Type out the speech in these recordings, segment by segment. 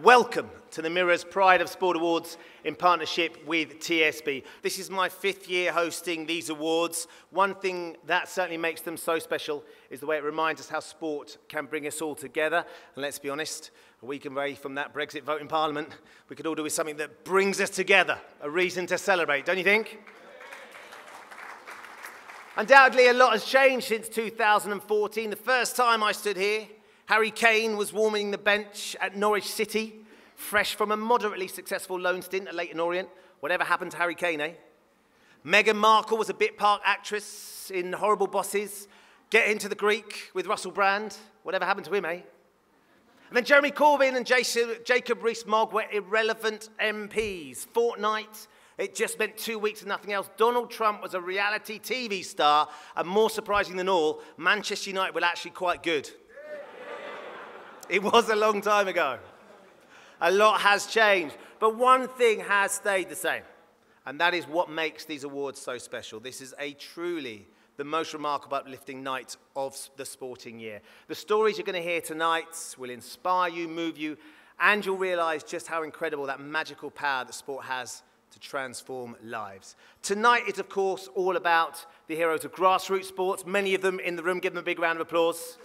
Welcome to the Mirror's Pride of Sport Awards in partnership with TSB. This is my 5th year hosting these awards. One thing that certainly makes them so special is the way it reminds us how sport can bring us all together. And let's be honest, a week away from that Brexit vote in Parliament, we could all do with something that brings us together, a reason to celebrate, don't you think? Undoubtedly, a lot has changed since 2014. The first time I stood here, Harry Kane was warming the bench at Norwich City, fresh from a moderately successful loan stint at Leyton Orient. Whatever happened to Harry Kane, eh? Meghan Markle was a bit part actress in Horrible Bosses. Get into the Greek with Russell Brand. Whatever happened to him, eh? And then Jeremy Corbyn and Jacob Rees-Mogg were irrelevant MPs. Fortnight, it just meant 2 weeks and nothing else. Donald Trump was a reality TV star, and more surprising than all, Manchester United were actually quite good. It was a long time ago. A lot has changed, but one thing has stayed the same, and that is what makes these awards so special. This is truly the most remarkable, uplifting night of the sporting year. The stories you're going to hear tonight will inspire you, move you, and you'll realise just how incredible that magical power that sport has to transform lives. Tonight is, of course, all about the heroes of grassroots sports, many of them in the room. Give them a big round of applause.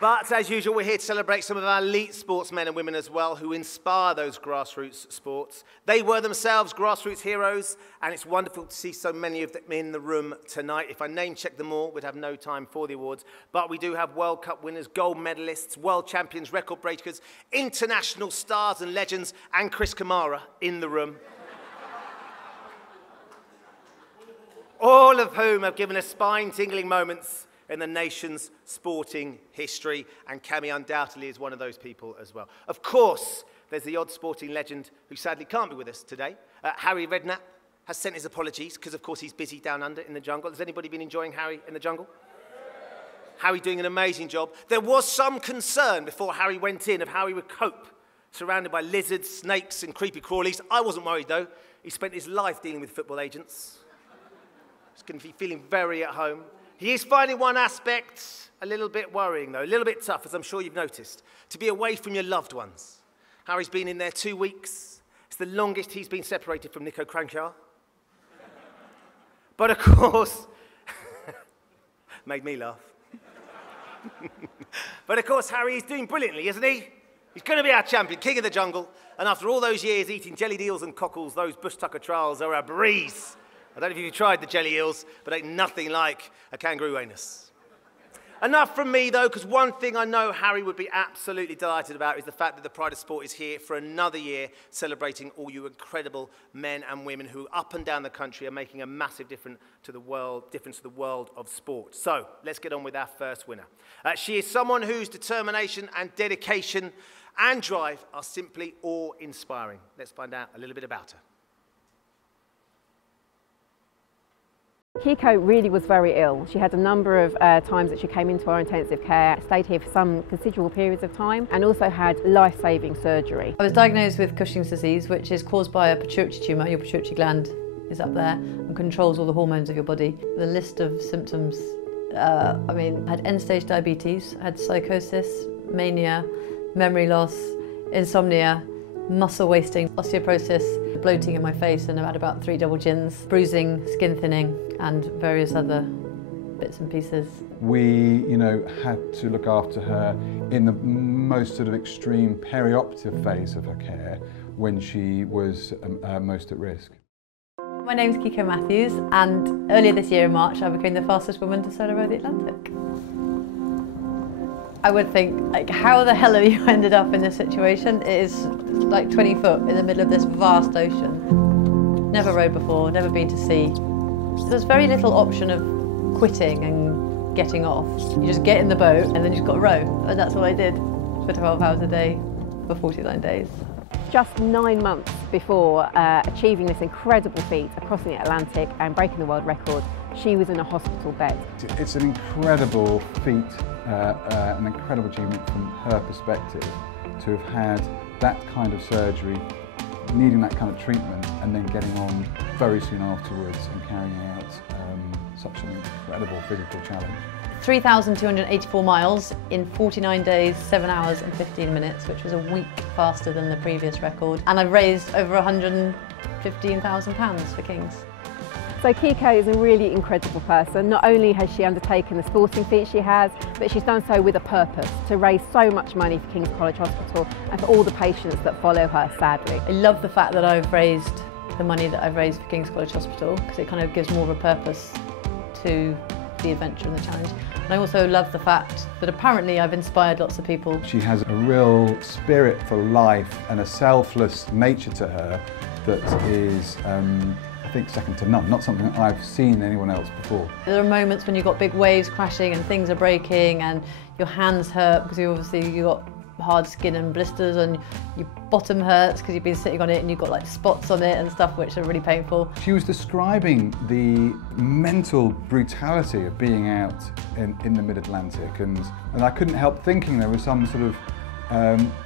But as usual, we're here to celebrate some of our elite sportsmen and women as well who inspire those grassroots sports. They were themselves grassroots heroes, and it's wonderful to see so many of them in the room tonight. If I name check them all, we'd have no time for the awards. But we do have World Cup winners, gold medalists, world champions, record breakers, international stars and legends, and Chris Kamara in the room. All of whom have given us spine-tingling moments in the nation's sporting history, and Cammy undoubtedly is one of those people as well. Of course, there's the odd sporting legend who sadly can't be with us today. Harry Redknapp has sent his apologies because, of course, he's busy down under in the jungle. Has anybody been enjoying Harry in the jungle? Harry doing an amazing job. There was some concern before Harry went in of how he would cope, surrounded by lizards, snakes, and creepy crawlies. I wasn't worried, though. He spent his life dealing with football agents. He's going to be feeling very at home. He is finding one aspect a little bit worrying, though, a little bit tough, as I'm sure you've noticed, to be away from your loved ones. Harry's been in there 2 weeks. It's the longest he's been separated from Nico Cranshaw. But of course, made me laugh. But of course, Harry is doing brilliantly, isn't he? He's going to be our champion, king of the jungle. And after all those years eating jellied eels and cockles, those bush tucker trials are a breeze. I don't know if you've tried the jelly eels, but ain't nothing like a kangaroo anus. Enough from me, though, because one thing I know Harry would be absolutely delighted about is the fact that the Pride of Sport is here for another year, celebrating all you incredible men and women who, up and down the country, are making a massive difference to the world of sport. So, let's get on with our first winner. She is someone whose determination and dedication and drive are simply awe-inspiring. Let's find out a little bit about her. Kiko really was very ill. She had a number of times that she came into our intensive care, stayed here for some considerable periods of time, and also had life-saving surgery. I was diagnosed with Cushing's disease, which is caused by a pituitary tumour. Your pituitary gland is up there and controls all the hormones of your body. The list of symptoms, I had end-stage diabetes, had psychosis, mania, memory loss, insomnia, muscle wasting, osteoporosis, bloating in my face, and I had about 3 double gins, bruising, skin thinning, and various other bits and pieces. We, had to look after her in the most sort of extreme perioperative phase of her care when she was most at risk. My name's Kiko Matthews, and earlier this year in March I became the fastest woman to sail over the Atlantic. I would think, how the hell have you ended up in this situation? It is like 20 foot in the middle of this vast ocean. Never rowed before, never been to sea. So there's very little option of quitting and getting off. You just get in the boat and then you've got to row. And that's what I did for 12 hours a day for 49 days. Just 9 months before achieving this incredible feat of crossing the Atlantic and breaking the world record, she was in a hospital bed. It's an incredible feat, an incredible achievement from her perspective to have had that kind of surgery, needing that kind of treatment, and then getting on very soon afterwards and carrying out such an incredible physical challenge. 3,284 miles in 49 days, 7 hours and 15 minutes, which was a week faster than the previous record. And I've raised over £115,000 for Kings. So Kiko is a really incredible person. Not only has she undertaken the sporting feat she has, but she's done so with a purpose, to raise so much money for King's College Hospital and for all the patients that follow her, sadly. I love the fact that I've raised the money that I've raised for King's College Hospital, because it kind of gives more of a purpose to the adventure and the challenge. And I also love the fact that apparently I've inspired lots of people. She has a real spirit for life and a selfless nature to her that is, I think, second to none. Not something that I've seen in anyone else before. There are moments when you've got big waves crashing and things are breaking and your hands hurt because you've got hard skin and blisters, and your bottom hurts because you've been sitting on it and you've got like spots on it and stuff which are really painful. She was describing the mental brutality of being out in the mid-Atlantic, and I couldn't help thinking there were some sort of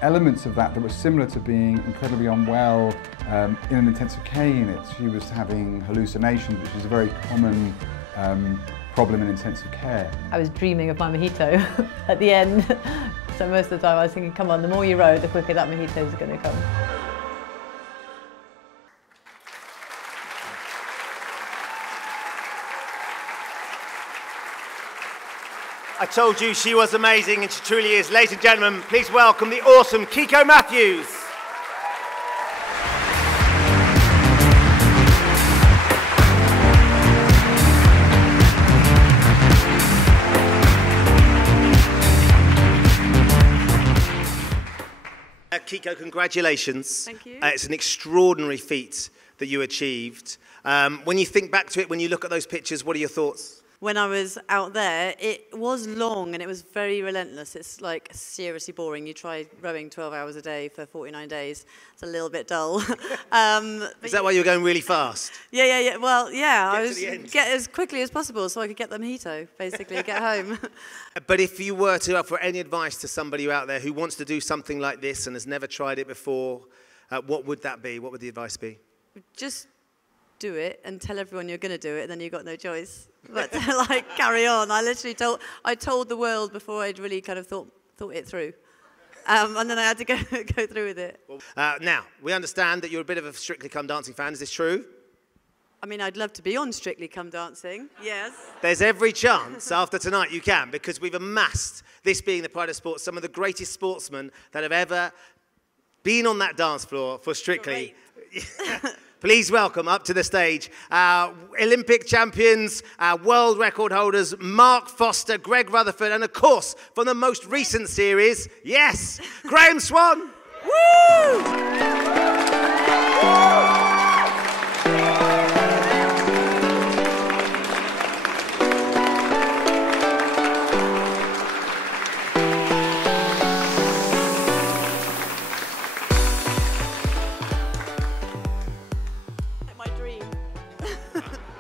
elements of that were similar to being incredibly unwell in an intensive care unit. She was having hallucinations, which is a very common problem in intensive care. I was dreaming of my mojito at the end, so most of the time I was thinking, come on, the more you row, the quicker that mojito is going to come. I told you she was amazing, and she truly is. Ladies and gentlemen, please welcome the awesome Kiko Matthews. Kiko, congratulations. Thank you. It's an extraordinary feat that you achieved. When you think back to it, when you look at those pictures, what are your thoughts? When I was out there, it was long and it was very relentless. It's like seriously boring. You try rowing 12 hours a day for 49 days. It's a little bit dull. Is that why you were going really fast? Yeah. Well, yeah, Get I to was the end. get as quickly as possible so I could get the mojito, basically, get home. But if you were to offer any advice to somebody out there who wants to do something like this and has never tried it before, what would that be? What would the advice be? Just do it and tell everyone you're going to do it, and then you've got no choice but to like carry on. I told the world before I'd really kind of thought it through, and then I had to go through with it. Now we understand that you're a bit of a Strictly Come Dancing fan. Is this true? I mean, I'd love to be on Strictly Come Dancing. Yes. There's every chance after tonight you can, because we've amassed, this being the Pride of Sport, some of the greatest sportsmen that have ever been on that dance floor for Strictly. Please welcome up to the stage Olympic champions, world record holders, Mark Foster, Greg Rutherford, and of course, from the most recent series, yes, Graham Swan. Woo!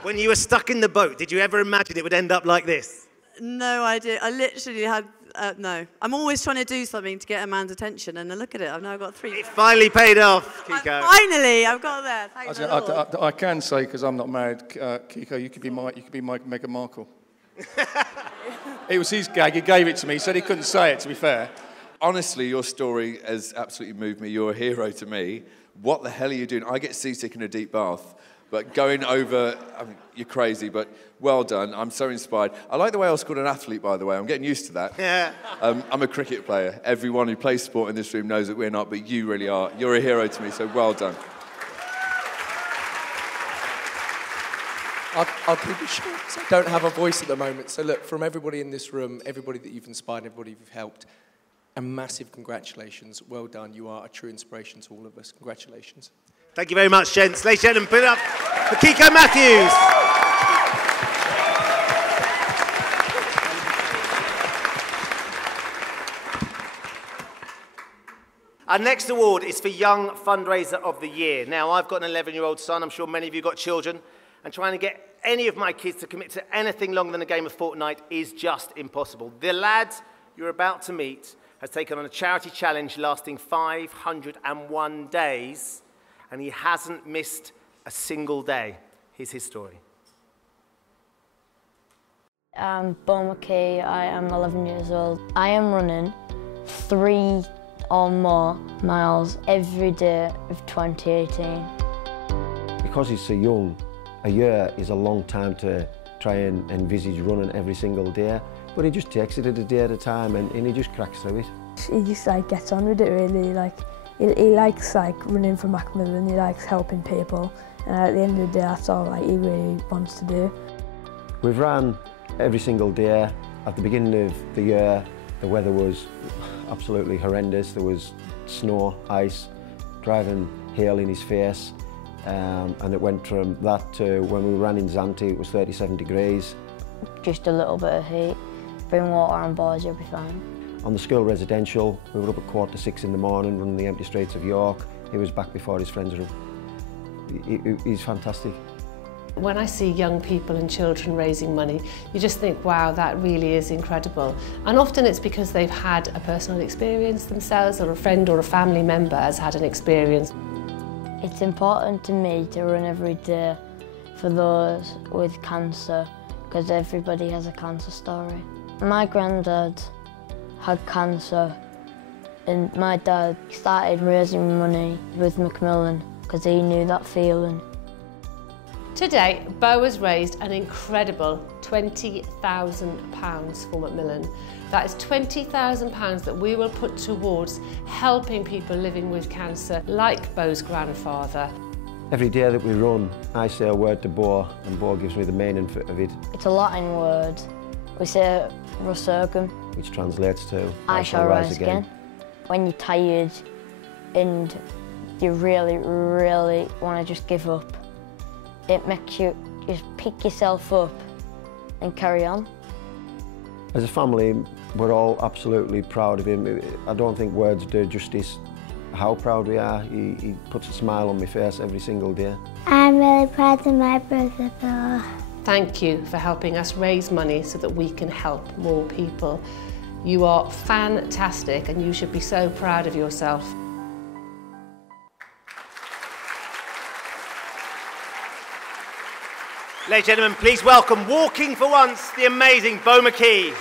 When you were stuck in the boat, did you ever imagine it would end up like this? No, I did. I literally had, no. I'm always trying to do something to get a man's attention, and look at it, I've now got 3. It finally paid off, Kiko. Finally, I've got there. Thank the Lord. I can say, because I'm not married, Kiko, you could be my Meghan Markle. It was his gag. He gave it to me. He said he couldn't say it, to be fair. Honestly, your story has absolutely moved me. You're a hero to me. What the hell are you doing? I get seasick in a deep bath. But going over, I mean, you're crazy, but well done. I'm so inspired. I like the way I was called an athlete, by the way. I'm getting used to that. Yeah. I'm a cricket player. Everyone who plays sport in this room knows that we're not, but you really are. You're a hero to me, so well done. I'll keep it short. I don't have a voice at the moment. So look, from everybody in this room, everybody that you've inspired, everybody you've helped, a massive congratulations. Well done. You are a true inspiration to all of us. Congratulations. Thank you very much, gents. Ladies and gentlemen, put it up for Kiko Matthews. Our next award is for Young Fundraiser of the Year. Now, I've got an 11-year-old son. I'm sure many of you got children. And trying to get any of my kids to commit to anything longer than a game of Fortnite is just impossible. The lad you're about to meet has taken on a charity challenge lasting 501 days. And he hasn't missed a single day. Here's his story. I'm Bo McKee, I am 11 years old. I am running 3 or more miles every day of 2018. Because he's so young, a year is a long time to try and envisage running every single day, but he just takes it a day at a time and he just cracks through it. He just gets on with it really, he likes running for Macmillan, he likes helping people, and at the end of the day that's all he really wants to do. We've ran every single day. At the beginning of the year, the weather was absolutely horrendous. There was snow, ice, driving hail in his face, and it went from that to when we ran in Zante, it was 37 degrees. Just a little bit of heat, bring water on board, you'll be fine. On the school residential, we were up at 5:45 in the morning running the empty streets of York. He was back before his friends were. He's fantastic. When I see young people and children raising money, you just think, wow, that really is incredible. And often it's because they've had a personal experience themselves, or a friend or a family member has had an experience. It's important to me to run every day for those with cancer, because everybody has a cancer story. My granddad had cancer, and my dad started raising money with Macmillan because he knew that feeling. Today, Bo has raised an incredible £20,000 for Macmillan. That is £20,000 that we will put towards helping people living with cancer, like Bo's grandfather. Every day that we run, I say a word to Bo, and Bo gives me the meaning of it. It's a Latin word. We say resurgam, which translates to I shall rise again. When you're tired and you really, really want to just give up, it makes you just pick yourself up and carry on. As a family, we're all absolutely proud of him. I don't think words do justice how proud we are. He puts a smile on my face every single day. I'm really proud of my brother, Bill. Thank you for helping us raise money so that we can help more people. You are fantastic and you should be so proud of yourself. Ladies and gentlemen, please welcome, walking for once, the amazing Bo McKee.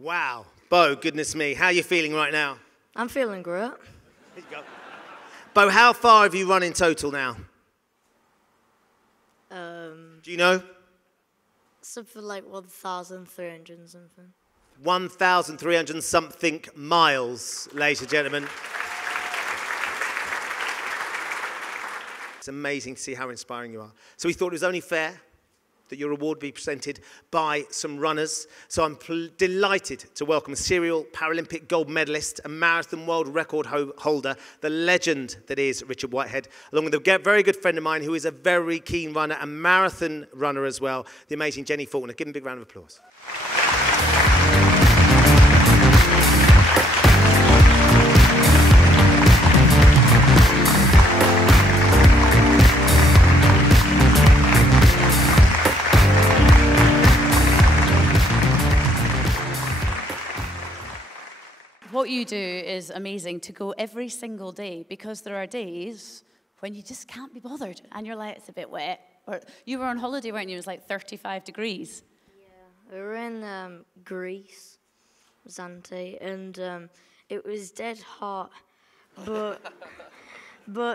Wow, Bo, goodness me, how are you feeling right now? I'm feeling great. There you go. Bo, how far have you run in total now? Do you know? Something like 1,300 and something. 1,300 something miles, ladies and gentlemen. It's amazing to see how inspiring you are. So we thought it was only fair that your award be presented by some runners. So I'm delighted to welcome a serial Paralympic gold medalist, a marathon world record holder, the legend that is Richard Whitehead, along with a very good friend of mine who is a very keen runner, a marathon runner as well, the amazing Jenny Faulkner. Give him a big round of applause. What you do is amazing, to go every single day, because there are days when you just can't be bothered and you're like, it's a bit wet. Or you were on holiday, weren't you? It was like 35 degrees. Yeah, we were in Greece, Zante, and it was dead hot. But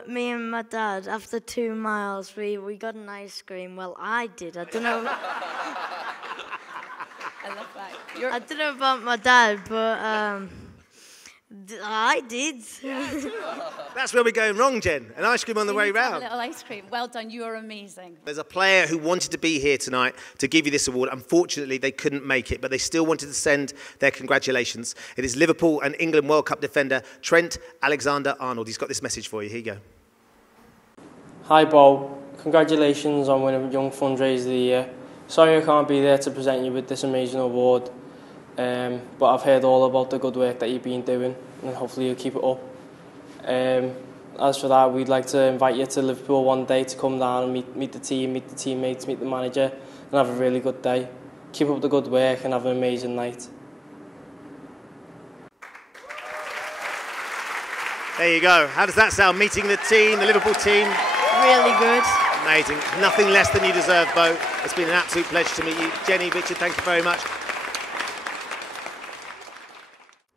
me and my dad, after 2 miles, we got an ice cream. Well, I did. I don't know. I love that. I don't know about my dad, but I did. That's where we're going wrong, Jen. An ice cream on the way round. A little ice cream. Well done. You are amazing. There's a player who wanted to be here tonight to give you this award. Unfortunately, they couldn't make it, but they still wanted to send their congratulations. It is Liverpool and England World Cup defender Trent Alexander-Arnold. He's got this message for you. Here you go. Hi, Bo. Congratulations on winning Young Fundraiser of the Year. Sorry I can't be there to present you with this amazing award. but I've heard all about the good work that you've been doing, and hopefully you'll keep it up. As for that, we'd like to invite you to Liverpool one day to come down and meet the team, meet the teammates, meet the manager, and have a really good day. Keep up the good work and have an amazing night. There you go. How does that sound? Meeting the team, the Liverpool team? Really good. Amazing. Nothing less than you deserve, Bo. It's been an absolute pleasure to meet you. Jenny, Richard, thank you very much.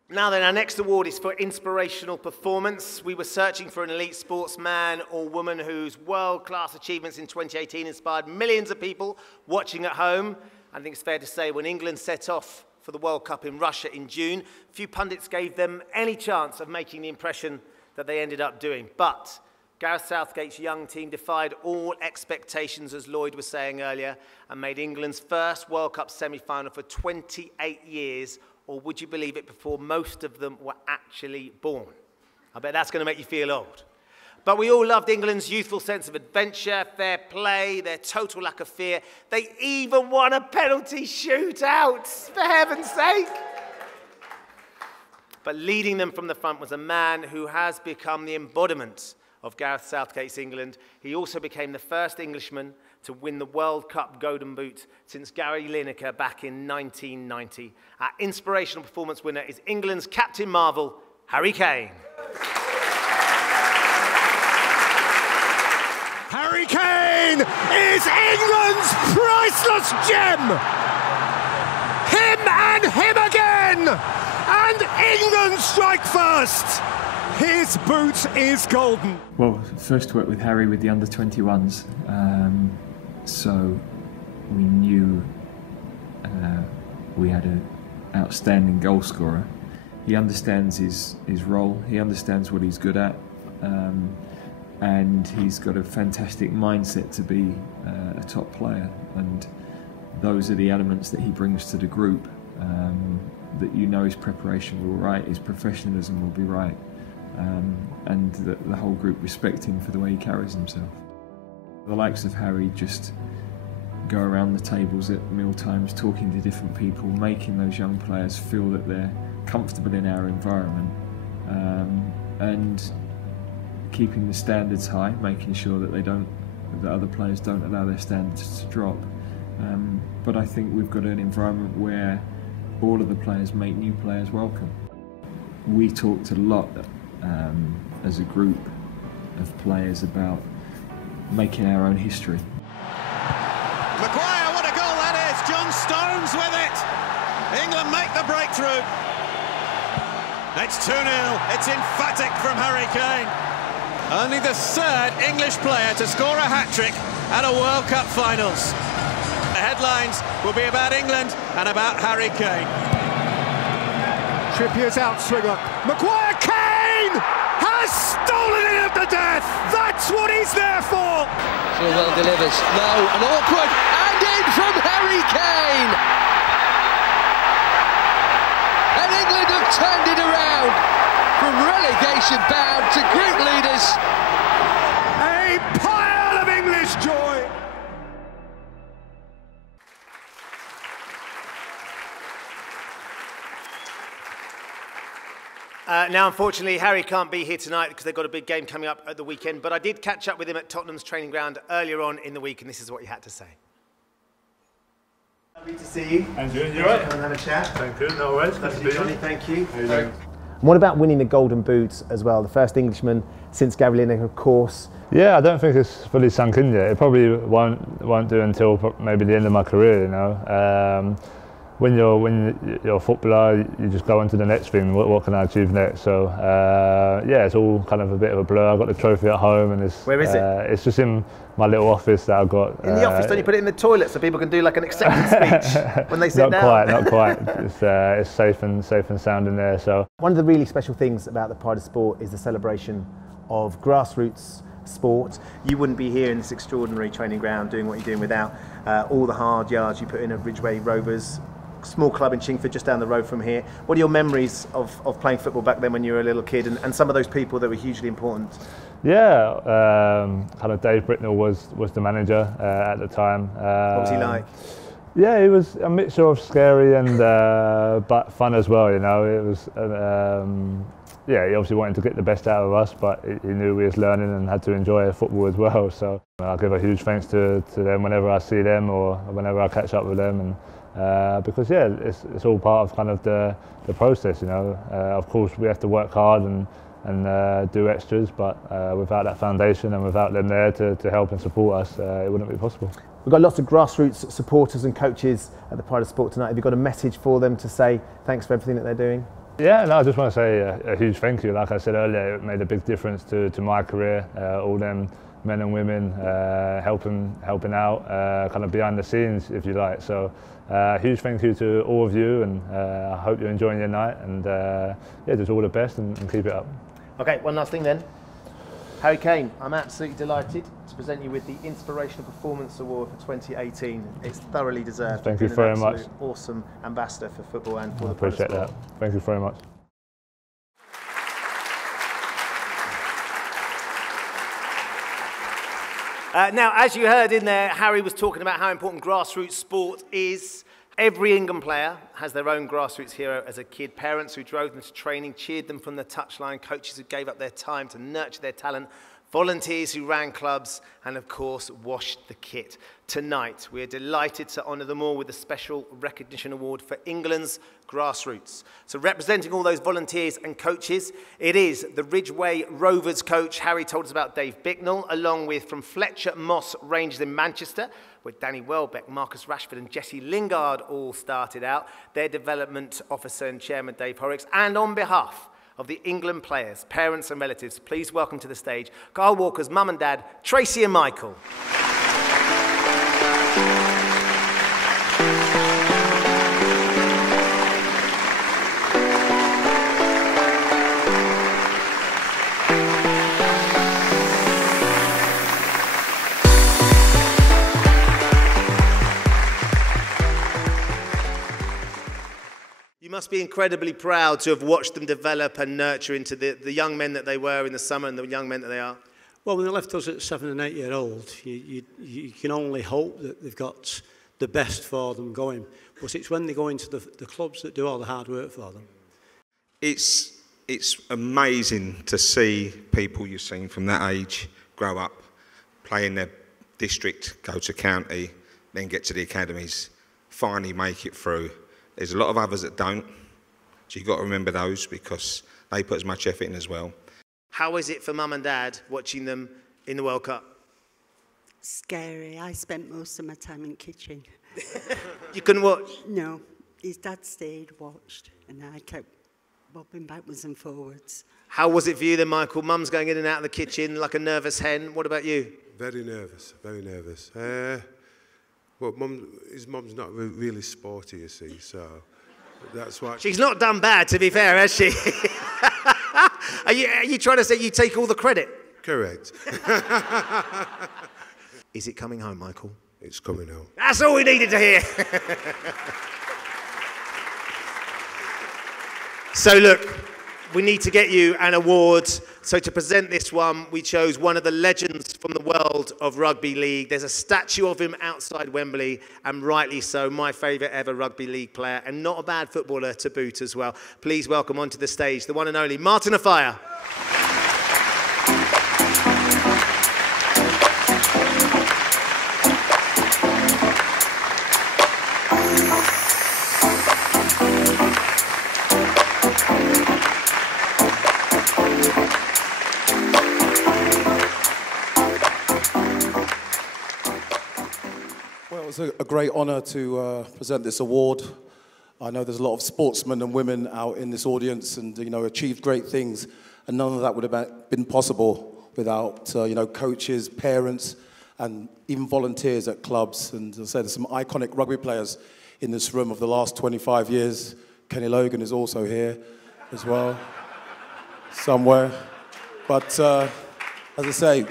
Now then, our next award is for inspirational performance. We were searching for an elite sportsman or woman whose world-class achievements in 2018 inspired millions of people watching at home. I think it's fair to say when England set off for the World Cup in Russia in June, few pundits gave them any chance of making the impression that they ended up doing. But Gareth Southgate's young team defied all expectations, as Lloyd was saying earlier, and made England's first World Cup semi-final for 28 years, or would you believe it, before most of them were actually born. I bet that's going to make you feel old. But we all loved England's youthful sense of adventure, fair play, their total lack of fear. They even won a penalty shootout, for heaven's sake. But leading them from the front was a man who has become the embodiment of Gareth Southgate's England. He also became the first Englishman to win the World Cup Golden Boot since Gary Lineker back in 1990. Our inspirational performance winner is England's Captain Marvel, Harry Kane. Harry Kane is England's priceless gem! Him and him again! And England strike first! His boot is golden. Well, first worked with Harry with the under-21s, so we knew we had an outstanding goal scorer. He understands his role, he understands what he's good at, and he's got a fantastic mindset to be a top player, and those are the elements that he brings to the group, that you know his preparation will be right, his professionalism will be right. And the whole group respect him for the way he carries himself. The likes of Harry just go around the tables at meal times, talking to different people, making those young players feel that they're comfortable in our environment, and keeping the standards high, making sure that that other players don't allow their standards to drop. But I think we've got an environment where all of the players make new players welcome. We talked a lot as a group of players about making our own history. Maguire, what a goal that is! John Stones with it! England make the breakthrough. It's 2-0. It's emphatic from Harry Kane. Only the third English player to score a hat-trick at a World Cup finals. The headlines will be about England and about Harry Kane. Trippier's outswinger. Maguire, Kane has stolen it at the death. That's what he's there for. Chilwell delivers. Low and awkward, and in from Harry Kane. And England have turned it around from relegation bound to group leaders. A pile of English joy. Now, unfortunately, Harry can't be here tonight because they've got a big game coming up at the weekend, but I did catch up with him at Tottenham's training ground earlier on in the week, and this is what he had to say. Lovely to see you. Andrew, you all right? Come and have a chat. Thank you, no worries. Nice to be Johnny, thank you. How you doing? What about winning the Golden Boot as well? The first Englishman since Gary Lineker, of course. Yeah, I don't think it's fully sunk in yet. It probably won't do until maybe the end of my career, you know. When you're a footballer, you just go on to the next thing. What can I achieve next? So yeah, it's all kind of a bit of a blur. I've got the trophy at home, and it's where is it? It's just in my little office that I've got. In the office? Don't you put it in the toilet so people can do like an acceptance speech when they sit down? Not quite. It's safe and sound in there. So one of the really special things about the Pride of Sport is the celebration of grassroots sport. You wouldn't be here in this extraordinary training ground doing what you're doing without all the hard yards you put in at Ridgeway Rovers. Small club in Chingford, just down the road from here. What are your memories of playing football back then when you were a little kid, and some of those people that were hugely important? Yeah, kind of Dave Britnell was the manager at the time. What was he like? Yeah, it was a mixture of scary and but fun as well. You know, it was. Yeah, he obviously wanted to get the best out of us, but he knew we was learning and had to enjoy football as well. So I give a huge thanks to them whenever I see them or whenever I catch up with them, and because yeah, it's all part of kind of the process. You know, of course we have to work hard and do extras, but without that foundation and without them there to help and support us, it wouldn't be possible. We've got lots of grassroots supporters and coaches at the Pride of Sport tonight. Have you got a message for them to say thanks for everything that they're doing? Yeah, no, I just want to say a huge thank you. Like I said earlier, it made a big difference to my career. All them men and women helping out, kind of behind the scenes, if you like. So, huge thank you to all of you, and I hope you're enjoying your night. And yeah, just all the best and keep it up. Okay, one last thing then. Harry Kane, I'm absolutely delighted to present you with the Inspirational Performance Award for 2018. It's thoroughly deserved. Thank you very much. Awesome ambassador for football and for I the Pride of appreciate Sport. that. Thank you very much. Now, as you heard in there, Harry was talking about how important grassroots sport is. Every England player has their own grassroots hero as a kid. Parents who drove them to training, cheered them from the touchline, coaches who gave up their time to nurture their talent, volunteers who ran clubs, and of course, washed the kit. Tonight, we're delighted to honour them all with a special recognition award for England's grassroots. So representing all those volunteers and coaches, it is the Ridgeway Rovers coach, Harry told us about Dave Bicknell, along with from Fletcher Moss Rangers in Manchester, where Danny Welbeck, Marcus Rashford and Jesse Lingard all started out, their development officer and chairman Dave Horrocks, and on behalf of the England players, parents and relatives, please welcome to the stage Kyle Walker's mum and dad, Tracy and Michael. You must be incredibly proud to have watched them develop and nurture into the young men that they were in the summer and the young men that they are. Well, when they left us at 7 and 8 year old, you can only hope that they've got the best for them going. But it's when they go into the clubs that do all the hard work for them. It's amazing to see people you've seen from that age grow up, play in their district, go to county, then get to the academies, finally make it through. There's a lot of others that don't, so you've got to remember those because they put as much effort in as well. How is it for mum and dad watching them in the World Cup? Scary. I spent most of my time in the kitchen. You couldn't watch? No. His dad stayed, watched, and I kept bobbing backwards and forwards. How was it for you then, Michael? Mum's going in and out of the kitchen like a nervous hen. What about you? Very nervous, very nervous. Well, his mum's not really sporty, you see, so that's why... She's not done bad, to be fair, has she? Are you trying to say you take all the credit? Correct. Is it coming home, Michael? It's coming home. That's all we needed to hear. So look, we need to get you an award. So to present this one, we chose one of the legends from the world of rugby league. There's a statue of him outside Wembley, and rightly so, my favourite ever rugby league player, and not a bad footballer to boot as well. Please welcome onto the stage the one and only Martin Afire. It's a great honour to present this award. I know there's a lot of sportsmen and women out in this audience and, achieved great things, and none of that would have been possible without, coaches, parents, and even volunteers at clubs. And as I said, there's some iconic rugby players in this room of the last 25 years. Kenny Logan is also here as well, somewhere. But as I say,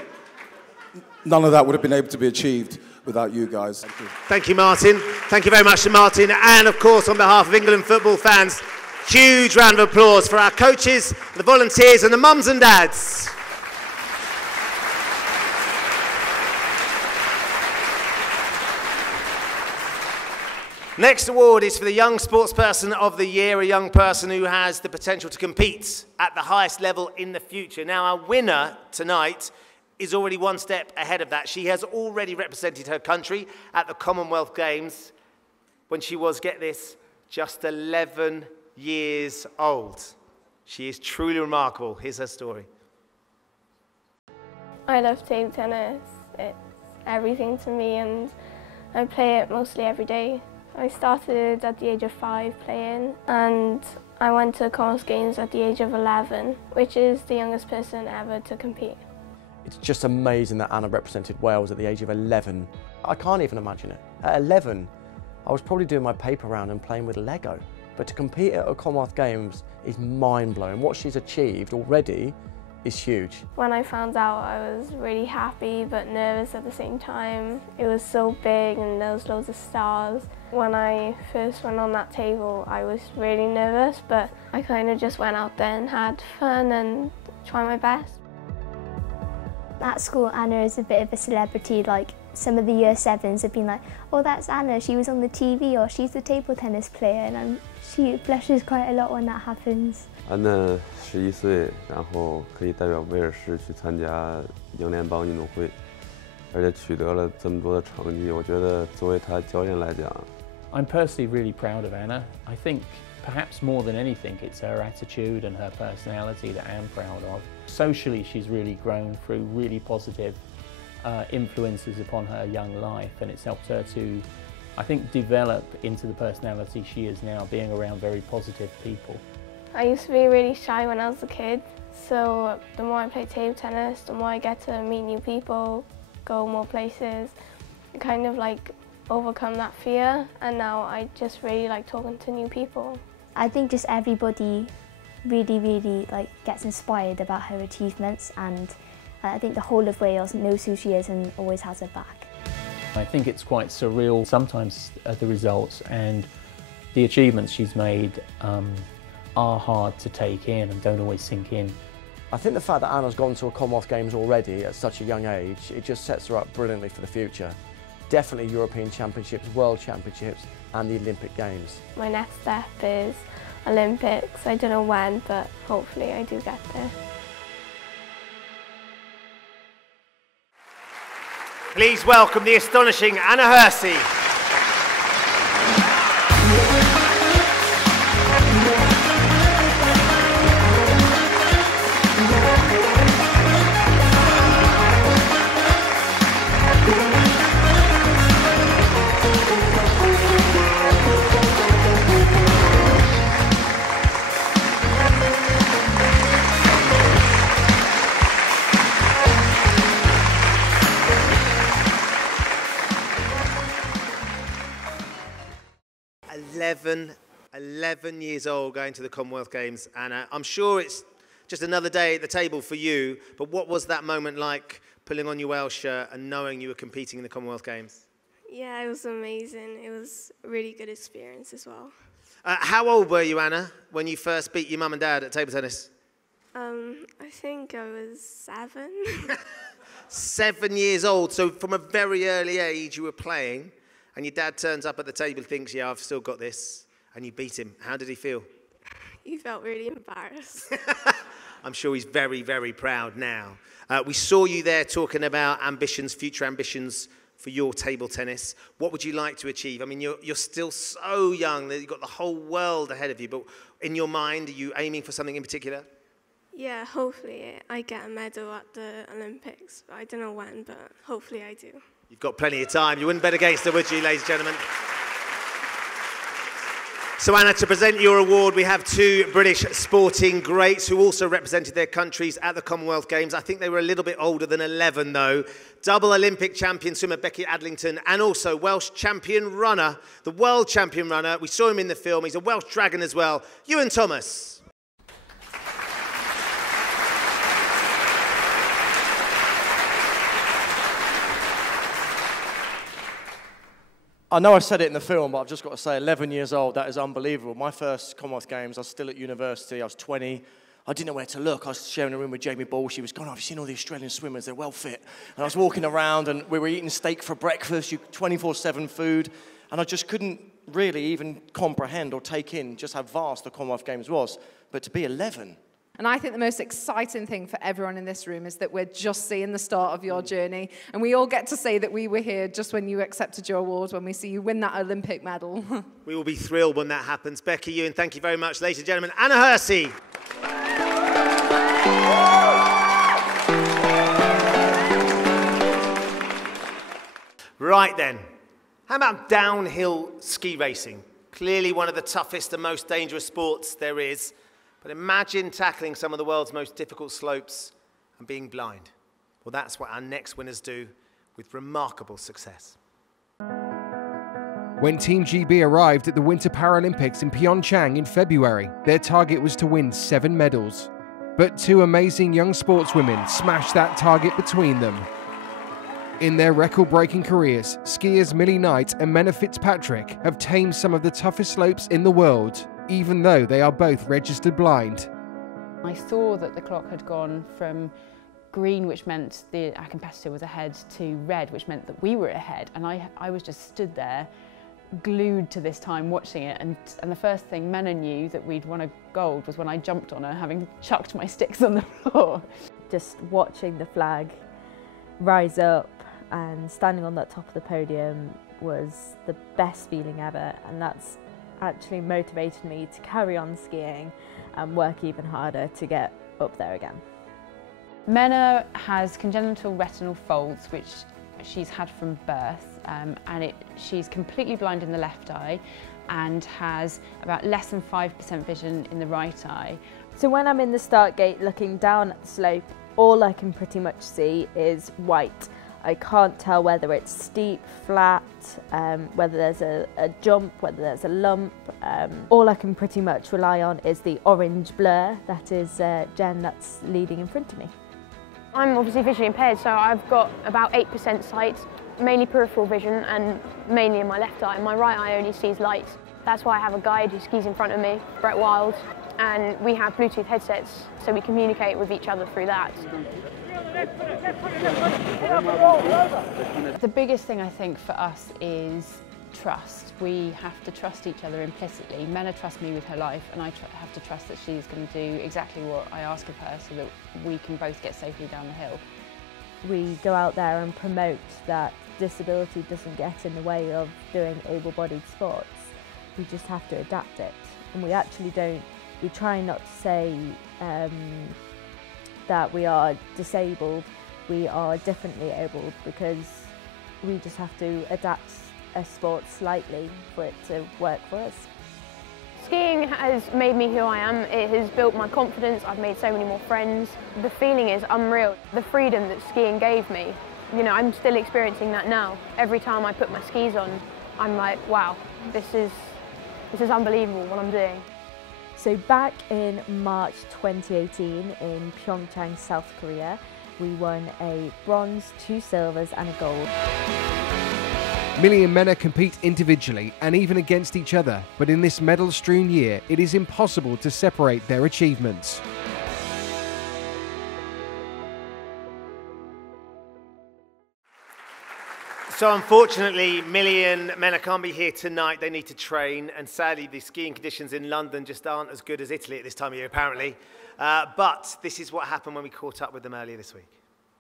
none of that would have been able to be achieved without you guys. Thank you. Thank you, Martin. Thank you very much to Martin. And of course, on behalf of England football fans, huge round of applause for our coaches, the volunteers and the mums and dads. Next award is for the Young Sportsperson of the Year, a young person who has the potential to compete at the highest level in the future. Now, our winner tonight is already one step ahead of that. She has already represented her country at the Commonwealth Games when she was, get this, just 11 years old. She is truly remarkable. Here's her story. I love table tennis. It's everything to me and I play it mostly every day. I started at the age of 5 playing and I went to Commonwealth Games at the age of 11, which is the youngest person ever to compete. It's just amazing that Anna represented Wales at the age of 11. I can't even imagine it. At 11, I was probably doing my paper round and playing with Lego. But to compete at a Commonwealth Games is mind-blowing. What she's achieved already is huge. When I found out, I was really happy but nervous at the same time. It was so big and there was loads of stars. When I first went on that table, I was really nervous, but I kind of just went out there and had fun and tried my best. At school, Anna is a bit of a celebrity. Like, some of the year 7s have been like, oh, that's Anna, she was on the TV, or she's the table tennis player, and she blushes quite a lot when that happens. 安娜11岁，然后可以代表威尔士去参加英联邦运动会，而且取得了这么多的成绩，我觉得作为她教练来讲 I'm personally really proud of Anna. I think perhaps more than anything it's her attitude and her personality that I'm proud of. Socially she's really grown through really positive influences upon her young life, and it's helped her to, I think, develop into the personality she is now, being around very positive people. I used to be really shy when I was a kid, so the more I play table tennis, the more I get to meet new people, go more places, and kind of like overcome that fear, and now I just really like talking to new people. I think just everybody really like gets inspired about her achievements, and I think the whole of Wales knows who she is and always has her back. I think it's quite surreal sometimes the results, and the achievements she's made are hard to take in and don't always sink in. I think the fact that Anna's gone to a Commonwealth Games already at such a young age, it just sets her up brilliantly for the future. Definitely European Championships, World Championships and the Olympic Games. My next step is Olympics. I don't know when, but hopefully I do get there. Please welcome the astonishing Anna Hersey. Eleven years old going to the Commonwealth Games, Anna. I'm sure it's just another day at the table for you, but what was that moment like, pulling on your Welsh shirt and knowing you were competing in the Commonwealth Games? Yeah, it was amazing. It was a really good experience as well. How old were you, Anna, when you first beat your mum and dad at table tennis? I think I was 7. 7 years old, so from a very early age you were playing, and your dad turns up at the table, thinks, yeah, I've still got this, and you beat him. How did he feel? He felt really embarrassed. I'm sure he's very, very proud now. We saw you there talking about ambitions, future ambitions for your table tennis. What would you like to achieve? I mean, you're still so young that you've got the whole world ahead of you, but in your mind, are you aiming for something in particular? Yeah, hopefully I get a medal at the Olympics. I don't know when, but hopefully I do. You've got plenty of time. You wouldn't bet against her, would you, ladies and gentlemen? So, Anna, to present your award, we have 2 British sporting greats who also represented their countries at the Commonwealth Games. I think they were a little bit older than 11, though. Double Olympic champion swimmer Becky Adlington, and also Welsh champion runner, the world champion runner. We saw him in the film. He's a Welsh dragon as well, Ewan Thomas. I know I said it in the film, but I've just got to say, 11 years old, that is unbelievable. My first Commonwealth Games, I was still at university, I was 20. I didn't know where to look. I was sharing a room with Jamie Ball. She was going, oh, have you seen all the Australian swimmers? They're well fit. And I was walking around and we were eating steak for breakfast, 24/7 food. And I just couldn't really even comprehend or take in just how vast the Commonwealth Games was. But to be 11... And I think the most exciting thing for everyone in this room is that we're just seeing the start of your journey. And we all get to say that we were here just when you accepted your award, when we see you win that Olympic medal. We will be thrilled when that happens. Becky Ewan, thank you very much. Ladies and gentlemen, Anna Hersey. Right then, how about downhill ski racing? Clearly one of the toughest and most dangerous sports there is. But imagine tackling some of the world's most difficult slopes and being blind. Well, that's what our next winners do with remarkable success. When Team GB arrived at the Winter Paralympics in Pyeongchang in February, their target was to win 7 medals. But 2 amazing young sportswomen smashed that target between them. In their record-breaking careers, skiers Millie Knight and Menna Fitzpatrick have tamed some of the toughest slopes in the world, even though they are both registered blind. I saw that the clock had gone from green, which meant our competitor was ahead, to red, which meant that we were ahead. And I was just stood there, glued to this time, watching it. And the first thing Menna knew that we'd won a gold was when I jumped on her, having chucked my sticks on the floor. Just watching the flag rise up and standing on that top of the podium was the best feeling ever. And that's actually motivated me to carry on skiing and work even harder to get up there again. Menna has congenital retinal folds, which she's had from birth, and she's completely blind in the left eye and has about less than 5% vision in the right eye. So when I'm in the start gate looking down at the slope, all I can pretty much see is white. I can't tell whether it's steep, flat, whether there's a jump, whether there's a lump. All I can pretty much rely on is the orange blur. That is Jen that's leading in front of me. I'm obviously visually impaired, so I've got about 8% sight, mainly peripheral vision and mainly in my left eye. My right eye only sees light. That's why I have a guide who skis in front of me, Brett Wild, and we have Bluetooth headsets, so we communicate with each other through that. The biggest thing I think for us is trust. We have to trust each other implicitly. Menna trusts me with her life, and I have to trust that she's going to do exactly what I ask of her so that we can both get safely down the hill. We go out there and promote that disability doesn't get in the way of doing able-bodied sports. We just have to adapt it, and we actually don't. We try not to say that we are disabled, we are differently abled, because we just have to adapt a sport slightly for it to work for us. Skiing has made me who I am. It has built my confidence. I've made so many more friends. The feeling is unreal. The freedom that skiing gave me, you know, I'm still experiencing that now. Every time I put my skis on, I'm like, wow, this is unbelievable what I'm doing. So back in March 2018 in Pyeongchang, South Korea, we won a bronze, 2 silvers and a gold. Millie and Menna compete individually and even against each other, but in this medal-strewn year, it is impossible to separate their achievements. So unfortunately, Millie and Menna can't be here tonight. They need to train, and sadly, the skiing conditions in London just aren't as good as Italy at this time of year, apparently. But this is what happened when we caught up with them earlier this week.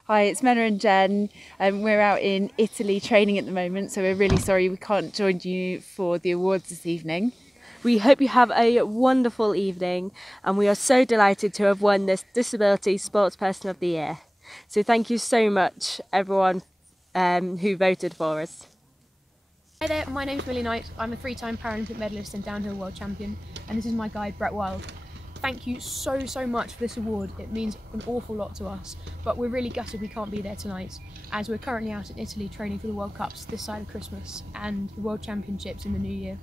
Hi, it's Menna and Jen. We're out in Italy training at the moment, so we're really sorry we can't join you for the awards this evening. We hope you have a wonderful evening, and we are so delighted to have won this Disability Sportsperson of the Year. So thank you so much, everyone who voted for us. Hi there, my name's Millie Knight. I'm a 3-time Paralympic medalist and downhill world champion, and this is my guide, Brett Wild. Thank you so much for this award. It means an awful lot to us, but we're really gutted we can't be there tonight, as we're currently out in Italy training for the World Cups this side of Christmas and the World Championships in the new year.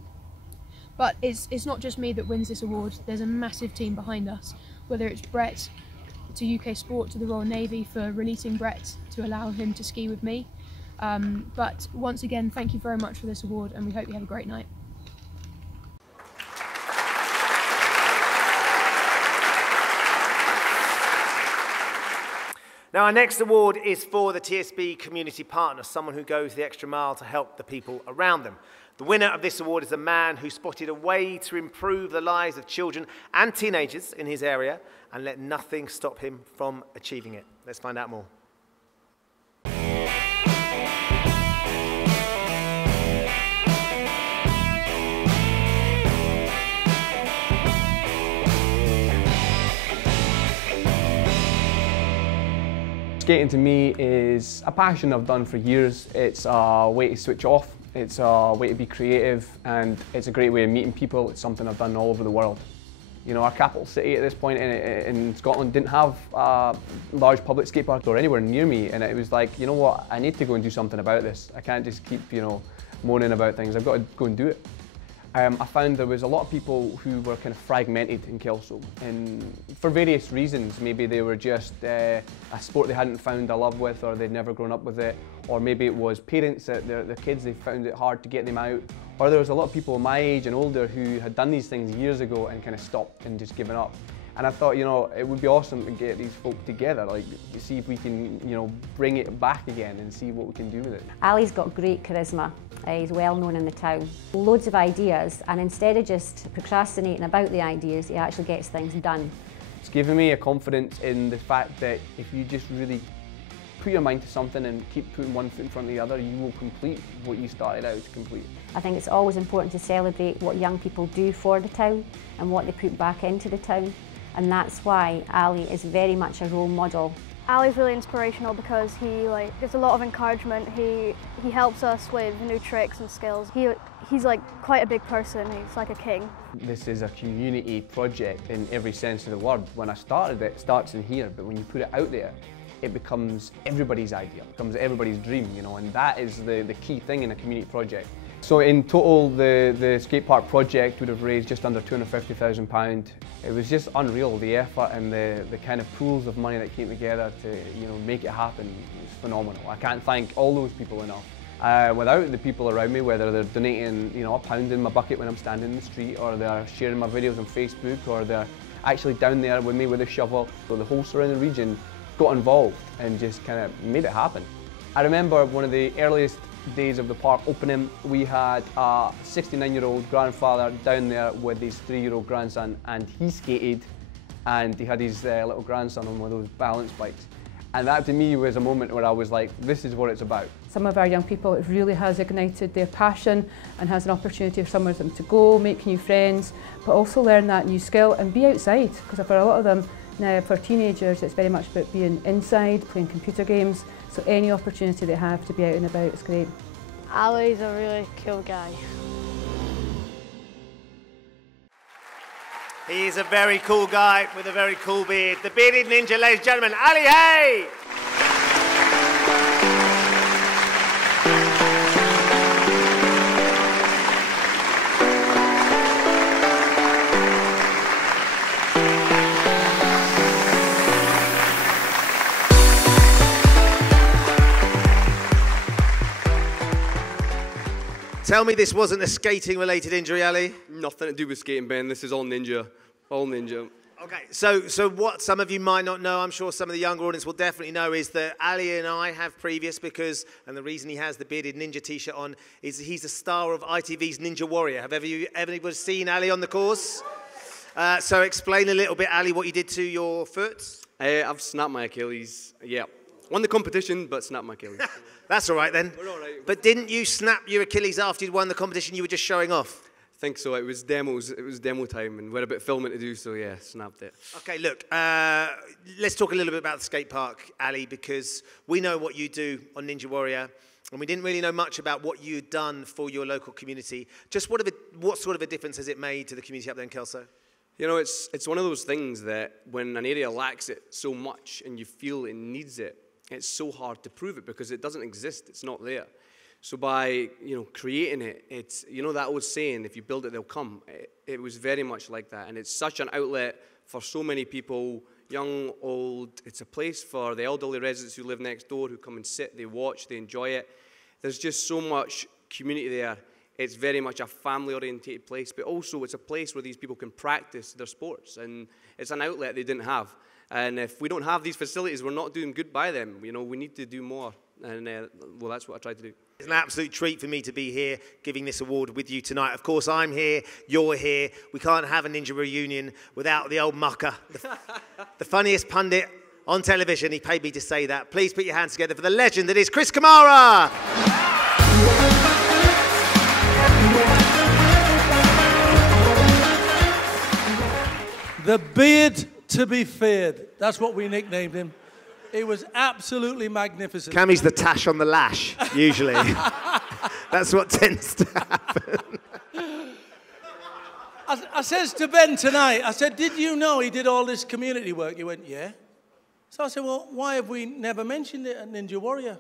But it's not just me that wins this award. There's a massive team behind us, whether it's Brett, to UK Sport, to the Royal Navy for releasing Brett to allow him to ski with me. But once again, thank you very much for this award, and we hope you have a great night. Now, our next award is for the TSB Community Partner, someone who goes the extra mile to help the people around them. The winner of this award is a man who spotted a way to improve the lives of children and teenagers in his area and let nothing stop him from achieving it. Let's find out more. Skating to me is a passion I've done for years. It's a way to switch off, it's a way to be creative, and it's a great way of meeting people. It's something I've done all over the world. You know, our capital city at this point in Scotland didn't have a large public skate park or anywhere near me, and it was like, you know what, I need to go and do something about this. I can't just keep, you know, moaning about things. I've got to go and do it. I found there was a lot of people who were kind of fragmented in Kelso, and for various reasons. Maybe they were just a sport they hadn't found a love with, or they'd never grown up with it, or maybe it was parents that their kids, they found it hard to get them out, or there was a lot of people my age and older who had done these things years ago and kind of stopped and just given up. And I thought, you know, it would be awesome to get these folk together, like see if we can, you know, bring it back again and see what we can do with it. Ali's got great charisma. He's well known in the town. Loads of ideas, and instead of just procrastinating about the ideas, he actually gets things done. It's given me a confidence in the fact that if you just really put your mind to something and keep putting one foot in front of the other, you will complete what you started out to complete. I think it's always important to celebrate what young people do for the town and what they put back into the town, and that's why Ali is very much a role model. Ali's really inspirational because he gives a lot of encouragement. He helps us with new tricks and skills. He's like quite a big person. He's like a king. This is a community project in every sense of the word. When I started it starts in here, but when you put it out there, it becomes everybody's idea, it becomes everybody's dream, you know, and that is the key thing in a community project. So in total, the skate park project would have raised just under £250,000. It was just unreal, the effort and the kind of pools of money that came together to, you know, make it happen. It was phenomenal. I can't thank all those people enough. Without the people around me, whether they're donating, you know, £1 in my bucket when I'm standing in the street, or they're sharing my videos on Facebook, or they're actually down there with me with a shovel, so the whole surrounding region got involved and just kind of made it happen. I remember one of the earliest days of the park opening, we had a 69-year-old grandfather down there with his 3-year-old grandson, and he skated and he had his little grandson on one of those balance bikes. And that to me was a moment where I was like, this is what it's about. Some of our young people, it really has ignited their passion and has an opportunity for some of them to go, make new friends, but also learn that new skill and be outside, because for a lot of them now, for teenagers, it's very much about being inside, playing computer games. So any opportunity they have to be out and about is great. Ali's a really cool guy. He is a very cool guy with a very cool beard. The bearded ninja, ladies and gentlemen, Ali Hay! Tell me this wasn't a skating-related injury, Ali? Nothing to do with skating, Ben. This is all ninja. All ninja. Okay, so what some of you might not know, I'm sure some of the younger audience will definitely know, is that Ali and I have previous and the reason he has the bearded ninja t-shirt on is he's a star of ITV's Ninja Warrior. Have anybody seen Ali on the course? So explain a little bit, Ali, what you did to your foot. I've snapped my Achilles, yeah. Won the competition, but snapped my Achilles. That's all right then. We're all right. But didn't you snap your Achilles after you'd won the competition? You were just showing off. I think so. It was demos. It was demo time, and we had a bit of filming to do. So yeah, snapped it. Okay, look. Let's talk a little bit about the skate park, Ali, because we know what you do on Ninja Warrior, and we didn't really know much about what you'd done for your local community. Just what sort of a difference has it made to the community up there in Kelso? You know, it's one of those things that when an area lacks it so much, and you feel it needs it, it's so hard to prove it because it doesn't exist. It's not there. So by, creating it, it's, that old saying, if you build it, they'll come. It was very much like that. And it's such an outlet for so many people, young, old. It's a place for the elderly residents who live next door, who come and sit, they watch, they enjoy it. There's just so much community there. It's very much a family-orientated place, but also it's a place where these people can practice their sports. And it's an outlet they didn't have. And if we don't have these facilities, we're not doing good by them. We need to do more. And, well, that's what I tried to do. It's an absolute treat for me to be here giving this award with you tonight. Of course, I'm here, you're here. We can't have a ninja reunion without the old mucker, the funniest pundit on television. He paid me to say that. Please put your hands together for the legend that is Chris Kamara. The beard to be feared. That's what we nicknamed him. It was absolutely magnificent. Cammy's the tash on the lash, usually. That's what tends to happen. I says to Ben tonight, I said, did you know he did all this community work? He went, yeah. So I said, well, why have we never mentioned it at Ninja Warrior?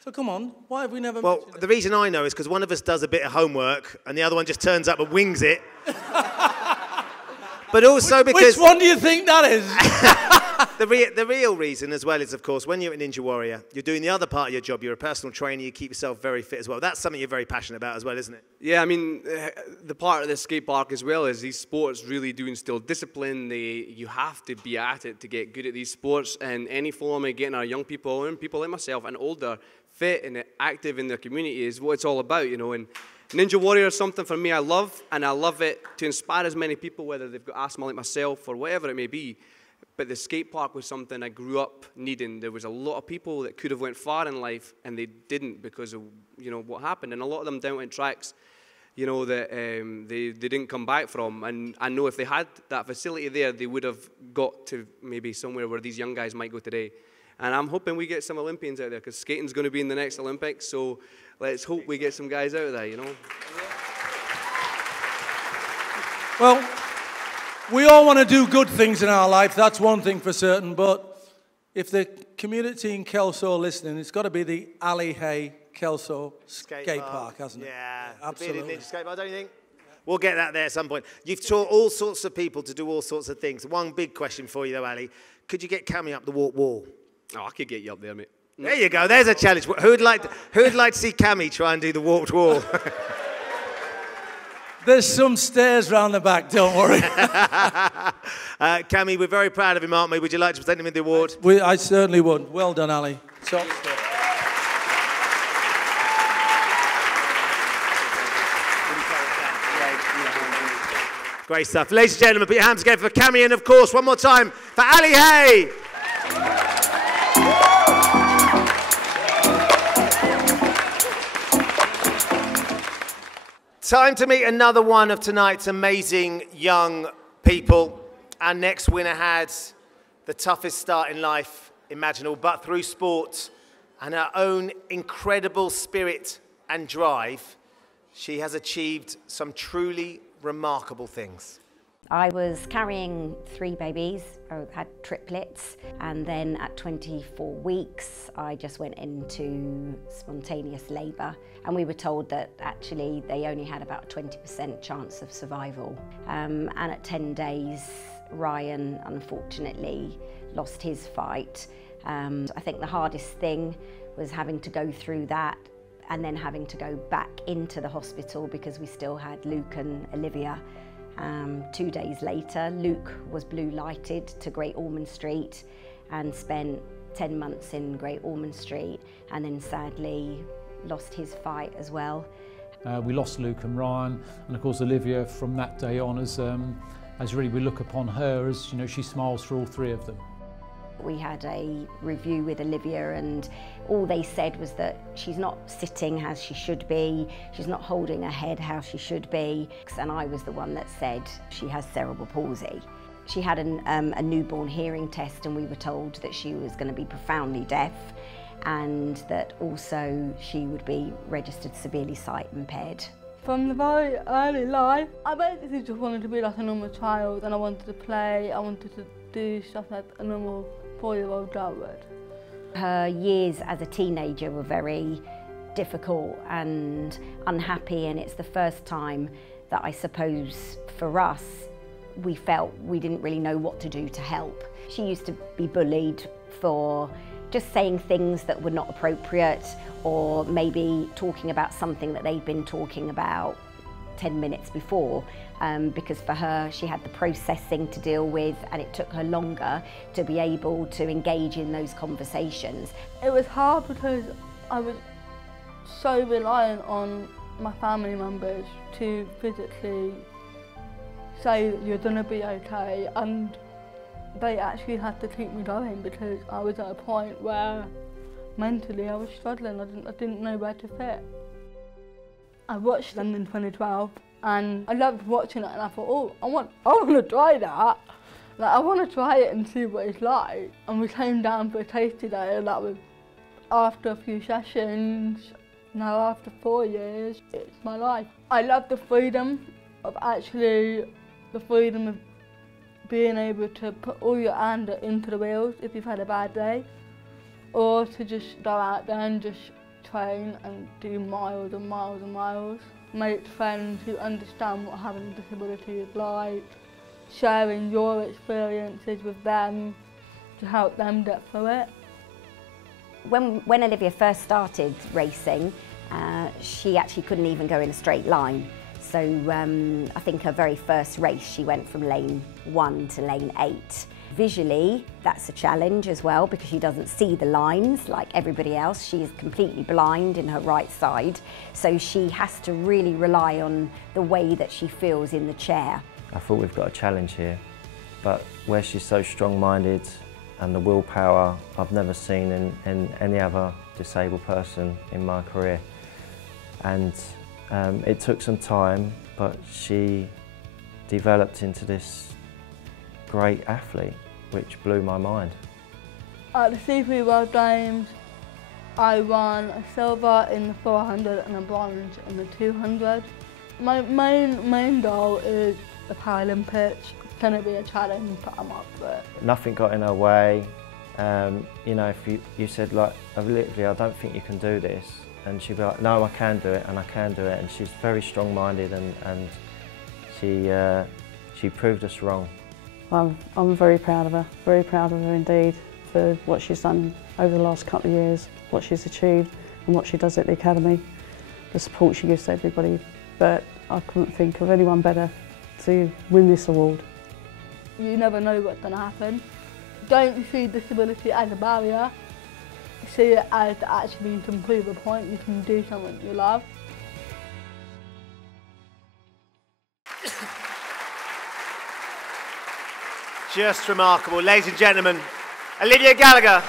So come on, why have we never mentioned it? Well, the reason I know is because one of us does a bit of homework and the other one just turns up and wings it. But also because... Which one do you think that is? The real reason as well is, of course, when you're at Ninja Warrior, you're doing the other part of your job. You're a personal trainer. You keep yourself very fit as well. That's something you're very passionate about as well, isn't it? Yeah, I mean, the part of the skate park as well is these sports really do instill discipline. You have to be at it to get good at these sports. And any form of getting our young people, and people like myself and older, fit and active in their community is what it's all about, you know. And Ninja Warrior is something for me I love, and I love it to inspire as many people, whether they've got asthma like myself or whatever it may be. But the skate park was something I grew up needing. There was a lot of people that could have went far in life, and they didn't because of, you know, what happened. And a lot of them down went tracks, you know, that they didn't come back from. And I know if they had that facility there, they would have got to maybe somewhere where these young guys might go today. And I'm hoping we get some Olympians out there, because skating's going to be in the next Olympics. So let's hope we get some guys out there, you know. Well, we all want to do good things in our life, that's one thing for certain, but if the community in Kelso are listening, it's got to be the Ali Hay Kelso skate park, hasn't it? Yeah, absolutely. The Ninja skate park, don't you think? We'll get that there at some point. You've taught all sorts of people to do all sorts of things. One big question for you though, Ali. Could you get Cammy up the warp wall? Oh, I could get you up there, mate. There you go, there's a challenge. Who'd like to see Cammy try and do the warped wall? There's some stairs round the back, don't worry. Cammy, we're very proud of him, aren't we? Would you like to present him with the award? I certainly would. Well done, Ali. Top stuff. Great stuff. Ladies and gentlemen, put your hands together for Cammy, and of course, one more time for Ali Hay. Time to meet another one of tonight's amazing young people. Our next winner had the toughest start in life imaginable, but through sport and her own incredible spirit and drive, she has achieved some truly remarkable things. I was carrying 3 babies, I had triplets, and then at 24 weeks I just went into spontaneous labour, and we were told that actually they only had about a 20% chance of survival. And at 10 days Ryan unfortunately lost his fight. I think the hardest thing was having to go through that and then having to go back into the hospital because we still had Luke and Olivia. 2 days later, Luke was blue lighted to Great Ormond Street and spent 10 months in Great Ormond Street, and then sadly lost his fight as well. We lost Luke and Ryan, and of course Olivia from that day on as really we look upon her as, you know, she smiles for all 3 of them. We had a review with Olivia, and all they said was that she's not sitting as she should be, she's not holding her head how she should be, and I was the one that said she has cerebral palsy. She had a newborn hearing test, and we were told that she was going to be profoundly deaf, and that also she would be registered severely sight impaired. From the very early life, I basically just wanted to be like a normal child, and I wanted to play, I wanted to do stuff like a normal 4-year-old girl would. Her years as a teenager were very difficult and unhappy, and it's the first time that I suppose for us we felt we didn't really know what to do to help. She used to be bullied for just saying things that were not appropriate, or maybe talking about something that they'd been talking about 10 minutes before, because for her she had the processing to deal with, and it took her longer to be able to engage in those conversations. It was hard because I was so reliant on my family members to physically say that you're going to be okay, and they actually had to keep me going because I was at a point where mentally I was struggling. I didn't know where to fit. I watched London 2012 and I loved watching it, and I thought, oh, I want to try that. Like, I want to try it and see what it's like. And we came down for a tasty day, and that was after a few sessions. Now after 4 years, it's my life. I love the freedom of being able to put all your anger into the wheels if you've had a bad day, or to just go out there and just train and do miles and miles and miles. Make friends who understand what having a disability is like, sharing your experiences with them to help them get through it. When Olivia first started racing, she actually couldn't even go in a straight line. So I think her very first race, she went from lane 1 to lane 8. Visually, that's a challenge as well because she doesn't see the lines like everybody else. She is completely blind in her right side. So she has to really rely on the way that she feels in the chair. I thought we've got a challenge here, but where she's so strong-minded and the willpower I've never seen in any other disabled person in my career. And it took some time, but she developed into this great athlete, which blew my mind. At the CP World Games, I won a silver in the 400 and a bronze in the 200. My main goal is the Paralympics. It's going to be a challenge, but I'm up for it. Nothing got in her way. You know, if you said, like, Olivia, I don't think you can do this, and she'd be like, no, I can do it, and I can do it. And she's very strong-minded, and she proved us wrong. I'm very proud of her indeed, for what she's done over the last couple of years, what she's achieved and what she does at the Academy, the support she gives to everybody. But I couldn't think of anyone better to win this award. You never know what's going to happen. Don't see disability as a barrier. See it as actually you can prove a point, you can do something you love. Just remarkable. Ladies and gentlemen, Olivia Gallagher.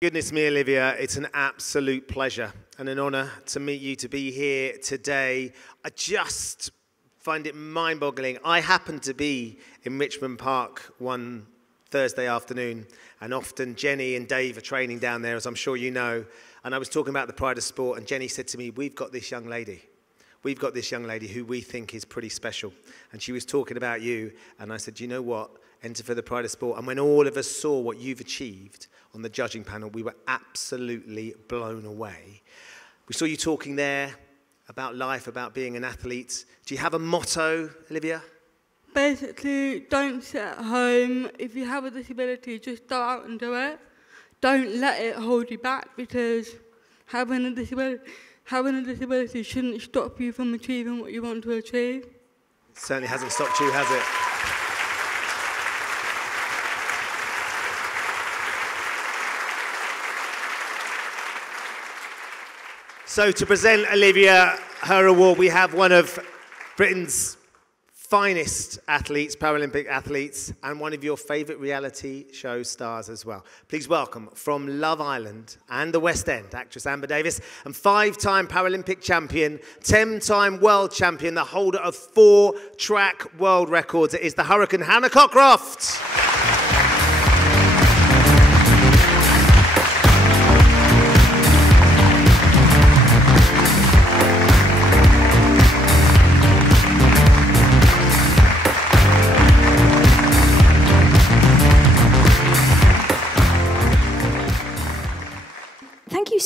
Goodness me, Olivia, it's an absolute pleasure and an honour to meet you, to be here today. I just find it mind-boggling. I happened to be in Richmond Park one Thursday afternoon, and often Jenny and Dave are training down there, as I'm sure you know, and I was talking about the pride of sport, and Jenny said to me, we've got this young lady who we think is pretty special. And she was talking about you, and I said, you know what? Enter for the pride of sport. And when all of us saw what you've achieved on the judging panel, we were absolutely blown away. We saw you talking there about life, about being an athlete. Do you have a motto, Olivia? Basically, don't sit at home. If you have a disability, just go out and do it. Don't let it hold you back, because having a disability shouldn't stop you from achieving what you want to achieve. It certainly hasn't stopped you, has it? So to present Olivia her award, we have one of Britain's finest athletes, Paralympic athletes, and one of your favourite reality show stars as well. Please welcome, from Love Island and the West End, actress Amber Davis, and 5-time Paralympic champion, 10-time world champion, the holder of 4 track world records. It is the Hurricane Hannah Cockcroft.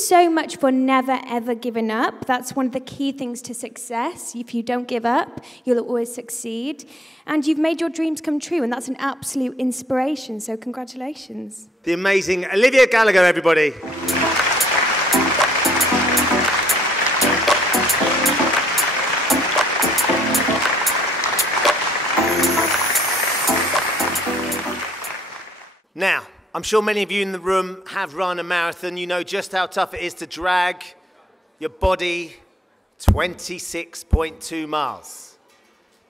so much for never, ever giving up. That's one of the key things to success. If you don't give up, you'll always succeed. And you've made your dreams come true, and that's an absolute inspiration, so congratulations. The amazing Olivia Gallagher, everybody. Now, I'm sure many of you in the room have run a marathon. You know just how tough it is to drag your body 26.2 miles.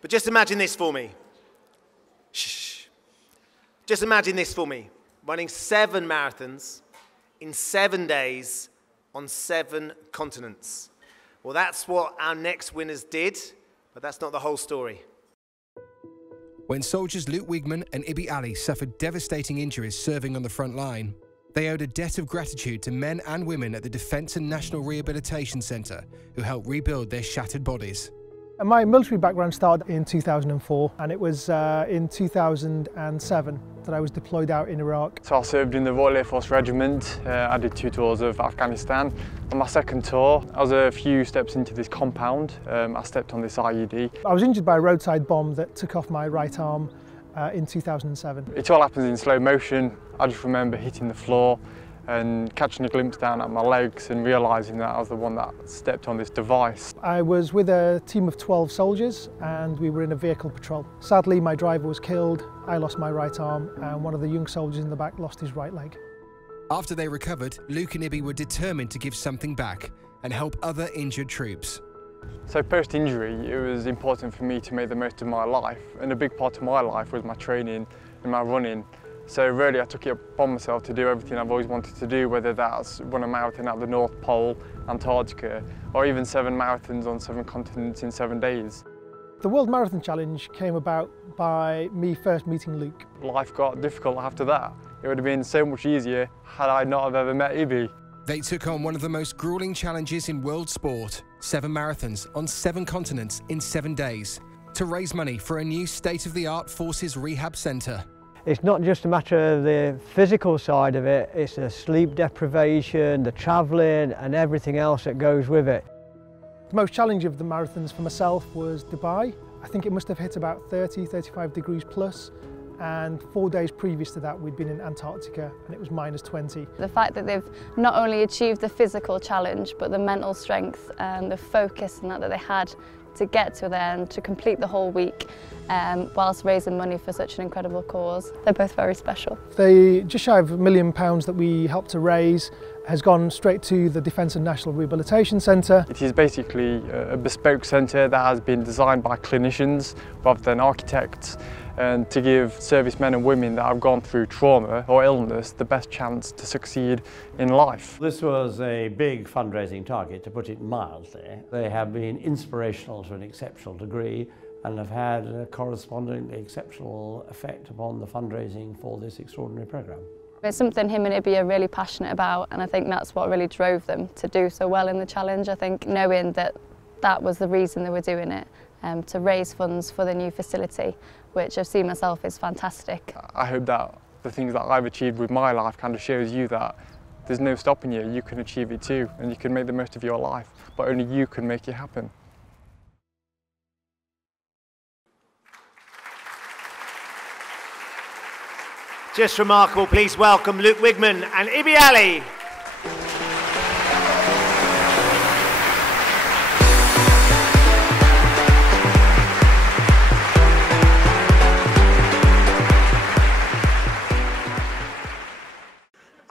But just imagine this for me. Shh. Just imagine this for me. Running 7 marathons in 7 days on 7 continents. Well, that's what our next winners did, but that's not the whole story. When soldiers Luke Wigman and Ibi Ali suffered devastating injuries serving on the front line, they owed a debt of gratitude to men and women at the Defence and National Rehabilitation Centre who helped rebuild their shattered bodies. My military background started in 2004, and it was in 2007 that I was deployed out in Iraq. So I served in the Royal Air Force Regiment. I did 2 tours of Afghanistan. On my second tour, I was a few steps into this compound. I stepped on this IED. I was injured by a roadside bomb that took off my right arm in 2007. It all happens in slow motion. I just remember hitting the floor and catching a glimpse down at my legs and realising that I was the one that stepped on this device. I was with a team of 12 soldiers and we were in a vehicle patrol. Sadly, my driver was killed, I lost my right arm, and one of the young soldiers in the back lost his right leg. After they recovered, Luke and Ibi were determined to give something back and help other injured troops. So post-injury, it was important for me to make the most of my life, and a big part of my life was my training and my running. So really I took it upon myself to do everything I've always wanted to do, whether that's run a marathon at the North Pole, Antarctica, or even 7 marathons on 7 continents in 7 days. The World Marathon Challenge came about by me first meeting Luke. Life got difficult after that. It would have been so much easier had I not have ever met Ibi. They took on one of the most gruelling challenges in world sport, 7 marathons on 7 continents in 7 days, to raise money for a new state-of-the-art forces rehab centre. It's not just a matter of the physical side of it, it's the sleep deprivation, the travelling and everything else that goes with it. The most challenging of the marathons for myself was Dubai. I think it must have hit about 30-35 degrees plus, and 4 days previous to that we'd been in Antarctica and it was -20. The fact that they've not only achieved the physical challenge but the mental strength and the focus and that they had to get to there and to complete the whole week whilst raising money for such an incredible cause. They're both very special. The just shy of £1 million that we helped to raise has gone straight to the Defence and National Rehabilitation Centre. It is basically a bespoke centre that has been designed by clinicians rather than architects, and to give servicemen and women that have gone through trauma or illness the best chance to succeed in life. This was a big fundraising target, to put it mildly. They have been inspirational to an exceptional degree and have had a correspondingly exceptional effect upon the fundraising for this extraordinary programme. It's something him and Ibi are really passionate about, and I think that's what really drove them to do so well in the challenge. I think knowing that that was the reason they were doing it, to raise funds for the new facility, which I've seen myself is fantastic. I hope that the things that I've achieved with my life kind of shows you that there's no stopping you. You can achieve it too, and you can make the most of your life, but only you can make it happen. Just remarkable. Please welcome Luke Wigman and Ibi Ali.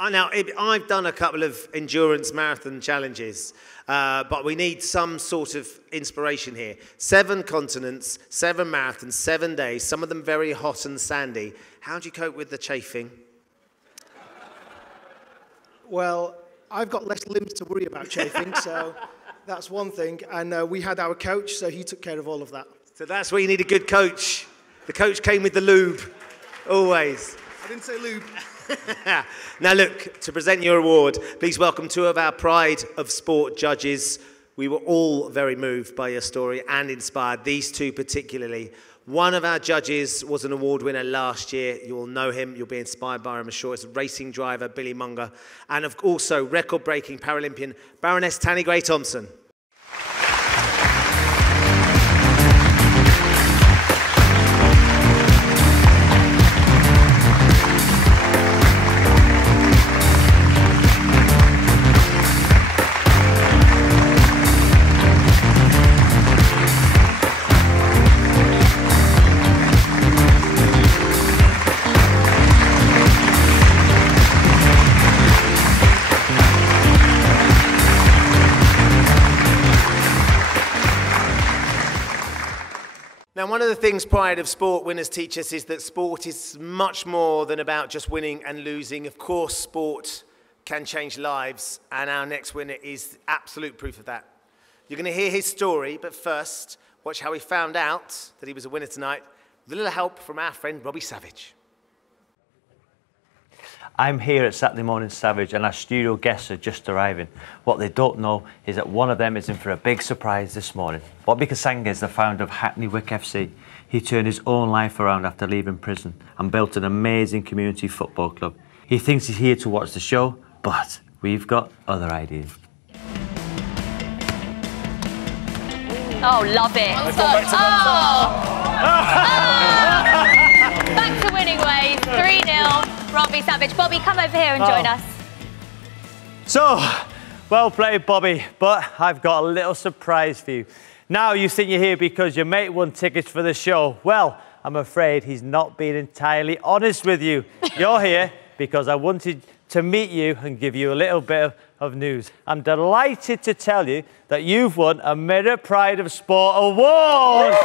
Now, I've done a couple of endurance marathon challenges, but we need some sort of inspiration here. 7 continents, 7 marathons, 7 days, some of them very hot and sandy. How do you cope with the chafing? Well, I've got less limbs to worry about chafing, so that's one thing. And we had our coach, so he took care of all of that. So that's where you need a good coach. The coach came with the lube, always. I didn't say lube. Now look, to present your award, please welcome 2 of our Pride of Sport judges. We were all very moved by your story and inspired, these 2 particularly. One of our judges was an award winner last year. You'll know him. You'll be inspired by him, I'm sure. It's racing driver Billy Munger. And also record-breaking Paralympian Baroness Tanni Gray-Thompson. Now, one of the things Pride of Sport winners teach us is that sport is much more than about just winning and losing. Of course, sport can change lives, and our next winner is absolute proof of that. You're going to hear his story, but first, watch how he found out that he was a winner tonight with a little help from our friend Robbie Savage. I'm here at Saturday Morning Savage and our studio guests are just arriving. What they don't know is that one of them is in for a big surprise this morning. Bobby Kasanga is the founder of Hackney Wick FC. He turned his own life around after leaving prison and built an amazing community football club. He thinks he's here to watch the show, but we've got other ideas. Oh, love it. Back to winning ways, 3-0. Robbie Savage. Bobby, come over here and join us. So, well played, Bobby, but I've got a little surprise for you. Now you think you're here because your mate won tickets for the show. Well, I'm afraid he's not being entirely honest with you. You're here because I wanted to meet you and give you a little bit of news. I'm delighted to tell you that you've won a Mirror Pride of Sport Award.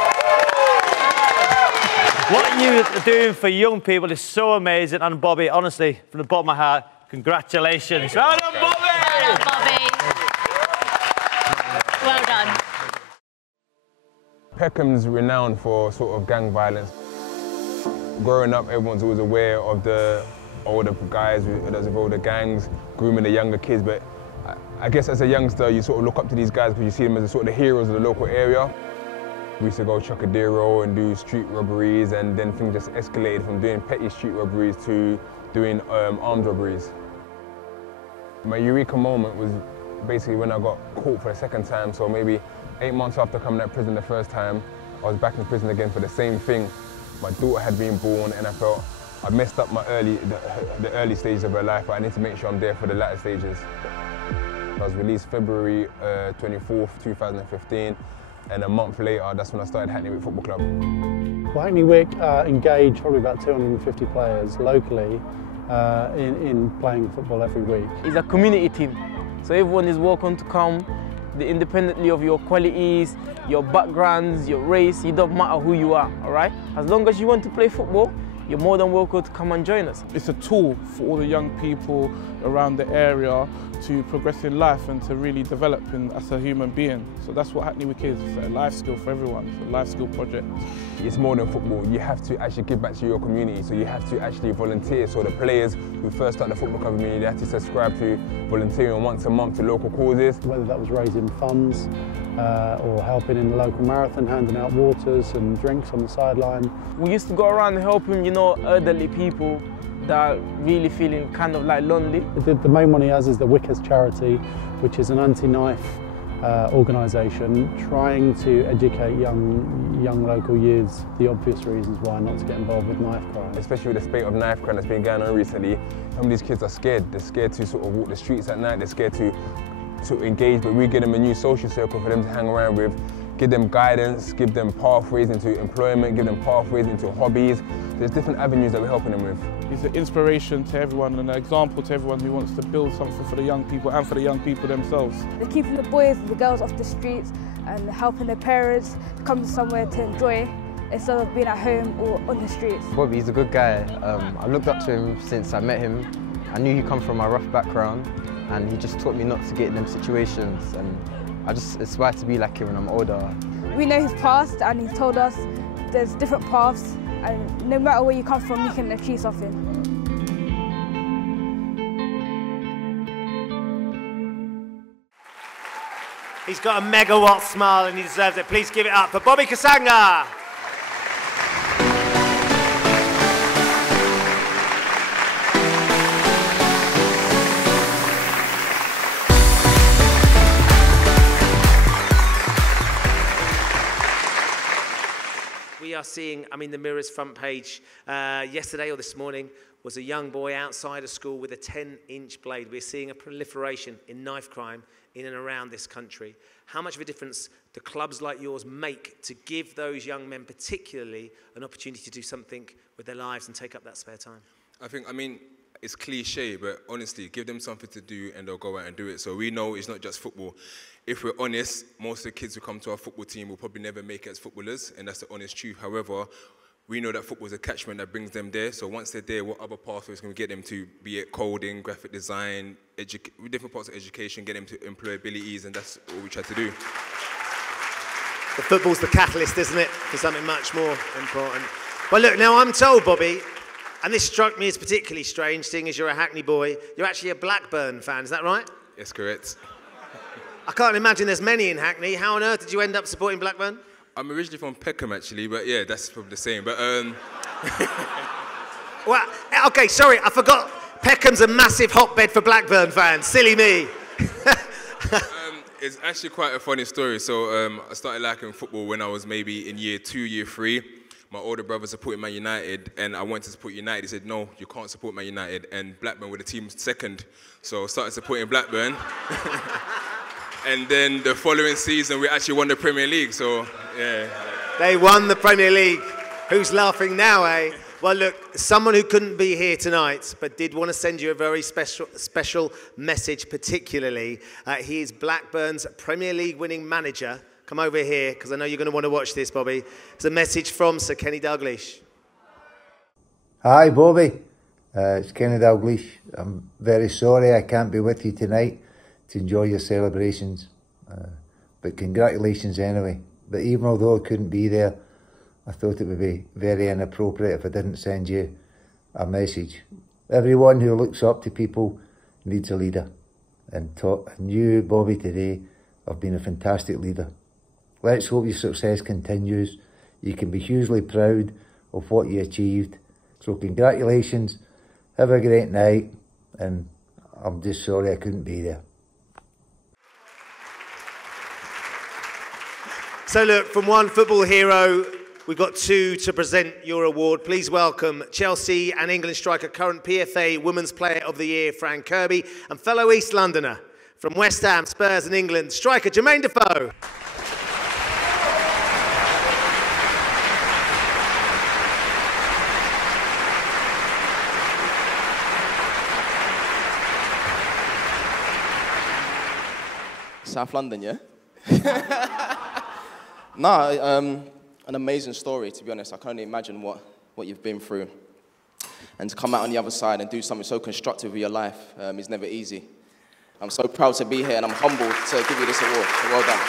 What you're doing for young people is so amazing, and Bobby, honestly, from the bottom of my heart, congratulations. Well done, Bobby! Well done, Bobby. Well done. Peckham's renowned for sort of gang violence. Growing up, everyone's always aware of the older guys that's involved in gangs, grooming the younger kids, but I guess as a youngster, you sort of look up to these guys because you see them as sort of the heroes of the local area. We used to go Chocadero and do street robberies, and then things just escalated from doing petty street robberies to doing armed robberies. My eureka moment was basically when I got caught for the second time, so maybe 8 months after coming out of prison the first time, I was back in prison again for the same thing. My daughter had been born and I felt I messed up my the early stages of her life, but I need to make sure I'm there for the latter stages. I was released February 24th, 2015. And a month later, that's when I started Hackney Wick Football Club. Well, Hackney Wick engage probably about 250 players locally in playing football every week. It's a community team, so everyone is welcome to come, independently of your qualities, your backgrounds, your race. It doesn't matter who you are, all right? As long as you want to play football, you're more than welcome to come and join us. It's a tool for all the young people around the area to progress in life and to really develop as a human being. So that's what Hackney Wick is. It's a life skill for everyone. It's a life skill project. It's more than football. You have to actually give back to your community. So you have to actually volunteer. So the players who first start the football club with me, they have to subscribe to volunteering once a month to local causes. Whether that was raising funds or helping in the local marathon, handing out waters and drinks on the sideline. We used to go around helping, elderly people that are really feeling kind of like lonely. The main one he has is the Wickers Charity, which is an anti-knife organisation trying to educate young local youths the obvious reasons why not to get involved with knife crime. Especially with the spate of knife crime that's been going on recently, some of these kids are scared. They're scared to sort of walk the streets at night, they're scared to engage, but we give them a new social circle for them to hang around with, give them guidance, give them pathways into employment, give them pathways into hobbies. There's different avenues that we're helping them with. He's an inspiration to everyone and an example to everyone who wants to build something for the young people and for the young people themselves. They're keeping the boys and the girls off the streets and helping their parents come somewhere to enjoy instead of being at home or on the streets. Bobby, he's a good guy. I looked up to him since I met him. I knew he'd come from a rough background and he just taught me not to get in them situations, and I just aspire to be like him when I'm older. We know his past and he's told us there's different paths, and no matter where you come from, you can achieve something. He's got a megawatt smile and he deserves it. Please give it up for Bobby Kasanga. we are seeing, I mean, the Mirror's front page yesterday or this morning was a young boy outside of school with a 10-inch blade. We're seeing a proliferation in knife crime in and around this country. How much of a difference do clubs like yours make to give those young men particularly an opportunity to do something with their lives and take up that spare time? I mean, it's cliche, but honestly, give them something to do and they'll go out and do it. So we know it's not just football. If we're honest, most of the kids who come to our football team will probably never make it as footballers, and that's the honest truth. However, we know that football is a catchment that brings them there. So once they're there, what other pathways can we get them to, be it coding, graphic design, different parts of education, get them to employabilities, and that's what we try to do. The football's the catalyst, isn't it, for something much more important. Well, look, now I'm told, Bobby, and this struck me as particularly strange, seeing as you're a Hackney boy, you're actually a Blackburn fan, is that right? Yes, correct. I can't imagine there's many in Hackney. How on earth did you end up supporting Blackburn? I'm originally from Peckham, actually, but yeah, that's probably the same. But well, okay, sorry, I forgot. Peckham's a massive hotbed for Blackburn fans. Silly me. It's actually quite a funny story. So I started liking football when I was maybe in year 2, year 3. My older brother supported Man United, and I wanted to support United. He said, no, you can't support Man United. And Blackburn were the team's second. So I started supporting Blackburn. And then the following season, we actually won the Premier League, so yeah. They won the Premier League. Who's laughing now, eh? Well, look, someone who couldn't be here tonight, but did want to send you a very special message particularly. He is Blackburn's Premier League winning manager. Come over here, because I know you're going to want to watch this, Bobby. It's a message from Sir Kenny Dalglish. Hi, Bobby. It's Kenny Dalglish. I'm very sorry I can't be with you tonight to enjoy your celebrations, but congratulations anyway. But even although I couldn't be there, I thought it would be very inappropriate if I didn't send you a message. Everyone who looks up to people needs a leader, and you, Bobby, today have been a fantastic leader. Let's hope your success continues. You can be hugely proud of what you achieved. So congratulations, have a great night, and I'm just sorry I couldn't be there. So look, from one football hero, we've got two to present your award. Please welcome Chelsea and England striker, current PFA Women's Player of the Year, Fran Kirby, and fellow East Londoner from West Ham, Spurs and England, striker Jermaine Defoe. South London, yeah? No, an amazing story, to be honest. I can only imagine what you've been through. And to come out on the other side and do something so constructive with your life is never easy. I'm so proud to be here, and I'm humbled to give you this award. So well done.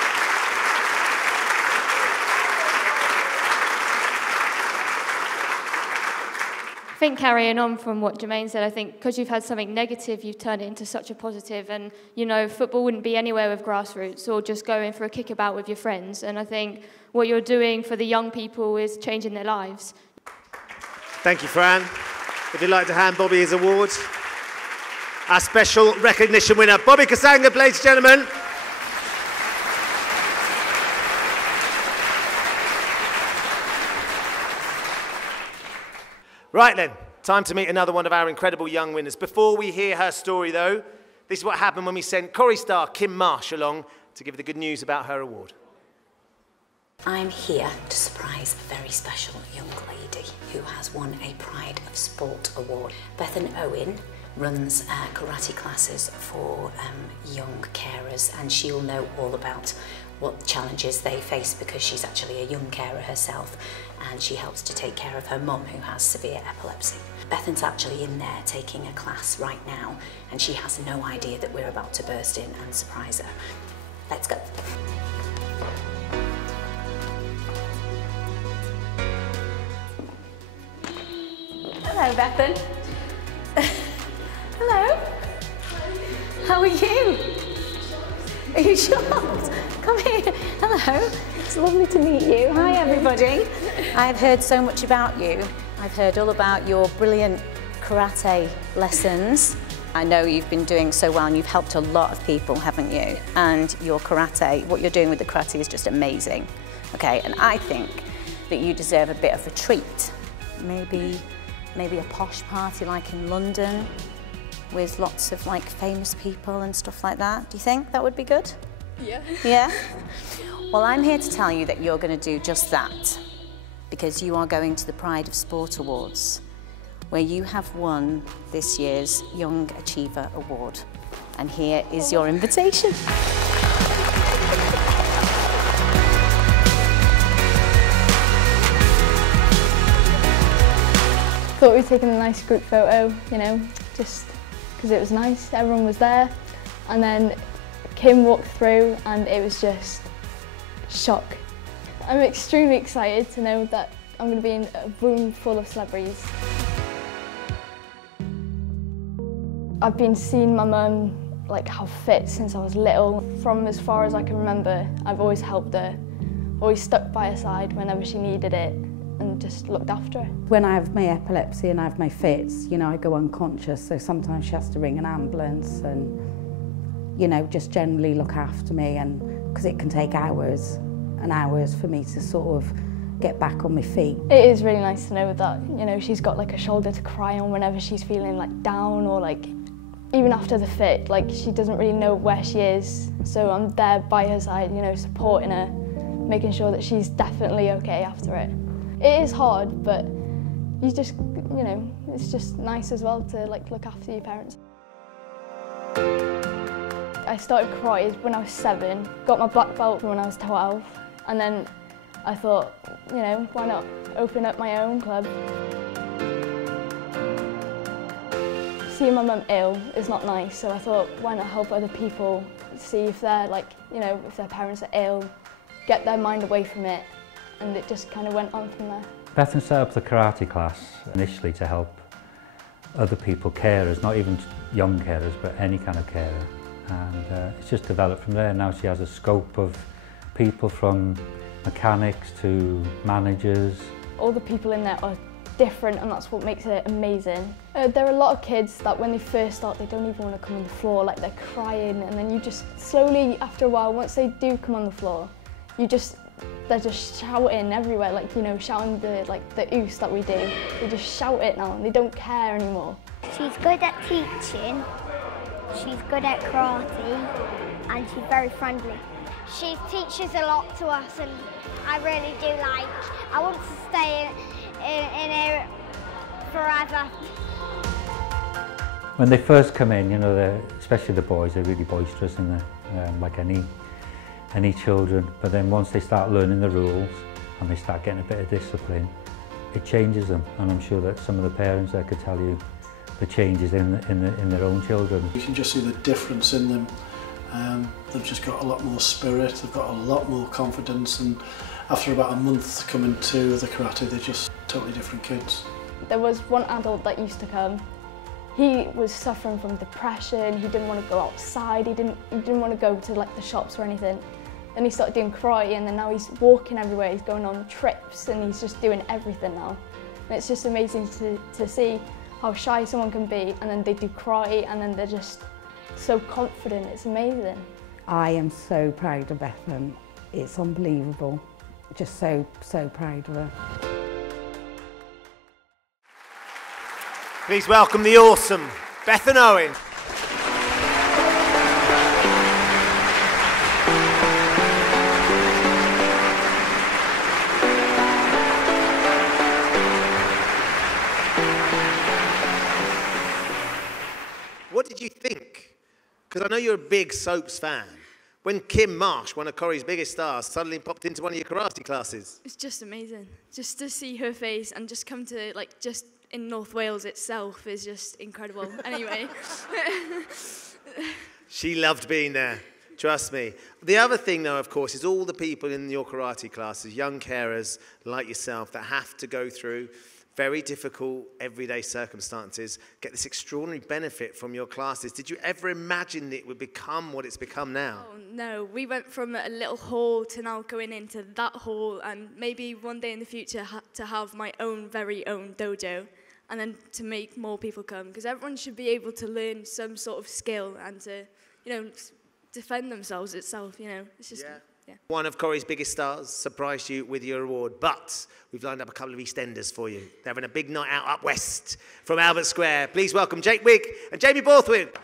I think carrying on from what Jermaine said, I think because you've had something negative, you've turned it into such a positive. And, you know, football wouldn't be anywhere with Grassroots or just going for a kickabout with your friends. And I think what you're doing for the young people is changing their lives. Thank you, Fran. If you'd like to hand Bobby his award. Our special recognition winner, Bobby Kasanga, ladies and gentlemen. Right then, time to meet another one of our incredible young winners. Before we hear her story though, this is what happened when we sent Corrie star Kim Marsh along to give the good news about her award. I'm here to surprise a very special young lady who has won a Pride of Sport award. Bethan Owen runs karate classes for young carers, and she'll know all about what challenges they face because she's actually a young carer herself, and she helps to take care of her mum who has severe epilepsy. Bethan's actually in there taking a class right now, and she has no idea that we're about to burst in and surprise her. Let's go. Hello, Bethan. Hello. How are you? Are you shocked? Come here. Hello. It's lovely to meet you. Hi, everybody. I've heard so much about you. I've heard all about your brilliant karate lessons. I know you've been doing so well and you've helped a lot of people, haven't you? And your karate, what you're doing with the karate is just amazing. Okay, and I think that you deserve a bit of a treat. Maybe a posh party like in London with lots of like famous people and stuff like that. Do you think that would be good? Yeah. Yeah? Well, I'm here to tell you that you're going to do just that, because you are going to the Pride of Sport Awards, where you have won this year's Young Achiever Award. And here is your invitation. Thought we'd taken a nice group photo, you know, just because it was nice, everyone was there. And then Kim walked through and it was just shock. I'm extremely excited to know that I'm going to be in a room full of celebrities. I've been seeing my mum like how fit since I was little. From as far as I can remember, I've always helped her, always stuck by her side whenever she needed it and just looked after her. When I have my epilepsy and I have my fits, you know, I go unconscious, so sometimes she has to ring an ambulance and, you know, just generally look after me, and because it can take hours and hours for me to sort of get back on my feet. It is really nice to know that, you know, she's got like a shoulder to cry on whenever she's feeling like down, or like even after the fit, like she doesn't really know where she is. So I'm there by her side, you know, supporting her, making sure that she's definitely okay after it. It is hard, but you just, you know, it's just nice as well to like look after your parents. I started karate when I was 7, got my black belt when I was 12, and then I thought, you know, why not open up my own club? Seeing my mum ill is not nice, so I thought, why not help other people, see if they're like, you know, if their parents are ill, get their mind away from it, and it just kind of went on from there. Bethan set up the karate class initially to help other people, carers, not even young carers, but any kind of carer. And it's just developed from there. Now she has a scope of people from mechanics to managers. All the people in there are different, and that's what makes it amazing. There are a lot of kids that when they first start, they don't even want to come on the floor, like they're crying, and then you just slowly, after a while, once they do come on the floor, they're just shouting everywhere, like, you know, shouting the oos that we do. They just shout it now, and they don't care anymore. She's good at teaching, she's good at karate, and she's very friendly. She teaches a lot to us, and I really do like. I want to stay in here forever. When they first come in, you know, especially the boys, they're really boisterous and like any children. But then once they start learning the rules and they start getting a bit of discipline, it changes them. And I'm sure that some of the parents there could tell you the changes in their own children. You can just see the difference in them. They've just got a lot more spirit, they've got a lot more confidence, and after about a month coming to the karate, they're just totally different kids. There was one adult that used to come. He was suffering from depression, he didn't want to go outside, he didn't want to go to like the shops or anything. Then he started doing karate, and then now he's walking everywhere, he's going on trips, and he's just doing everything now. And it's just amazing to see how shy someone can be, and then they do karate, and then they're just so confident. It's amazing. I am so proud of Bethan. It's unbelievable. Just so proud of her. Please welcome the awesome Bethan Owen. What did you think? Because I know you're a big soaps fan. When Kim Marsh, one of Corrie's biggest stars, suddenly popped into one of your karate classes. It's just amazing. Just to see her face and just come to, like, just in North Wales itself is just incredible. Anyway. She loved being there, trust me. The other thing, though, of course, is all the people in your karate classes, young carers like yourself, that have to go through very difficult everyday circumstances, get this extraordinary benefit from your classes. Did you ever imagine it would become what it's become now? Oh, no, we went from a little hall to now going into that hall, and maybe one day in the future to have my own very own dojo, and then to make more people come, because everyone should be able to learn some sort of skill and to, you know, defend themselves itself, you know. It's just yeah. One of Corrie's biggest stars surprised you with your award, but we've lined up a couple of EastEnders for you. They're having a big night out up west from Albert Square. Please welcome Jake Wigg and Jamie Borthwick.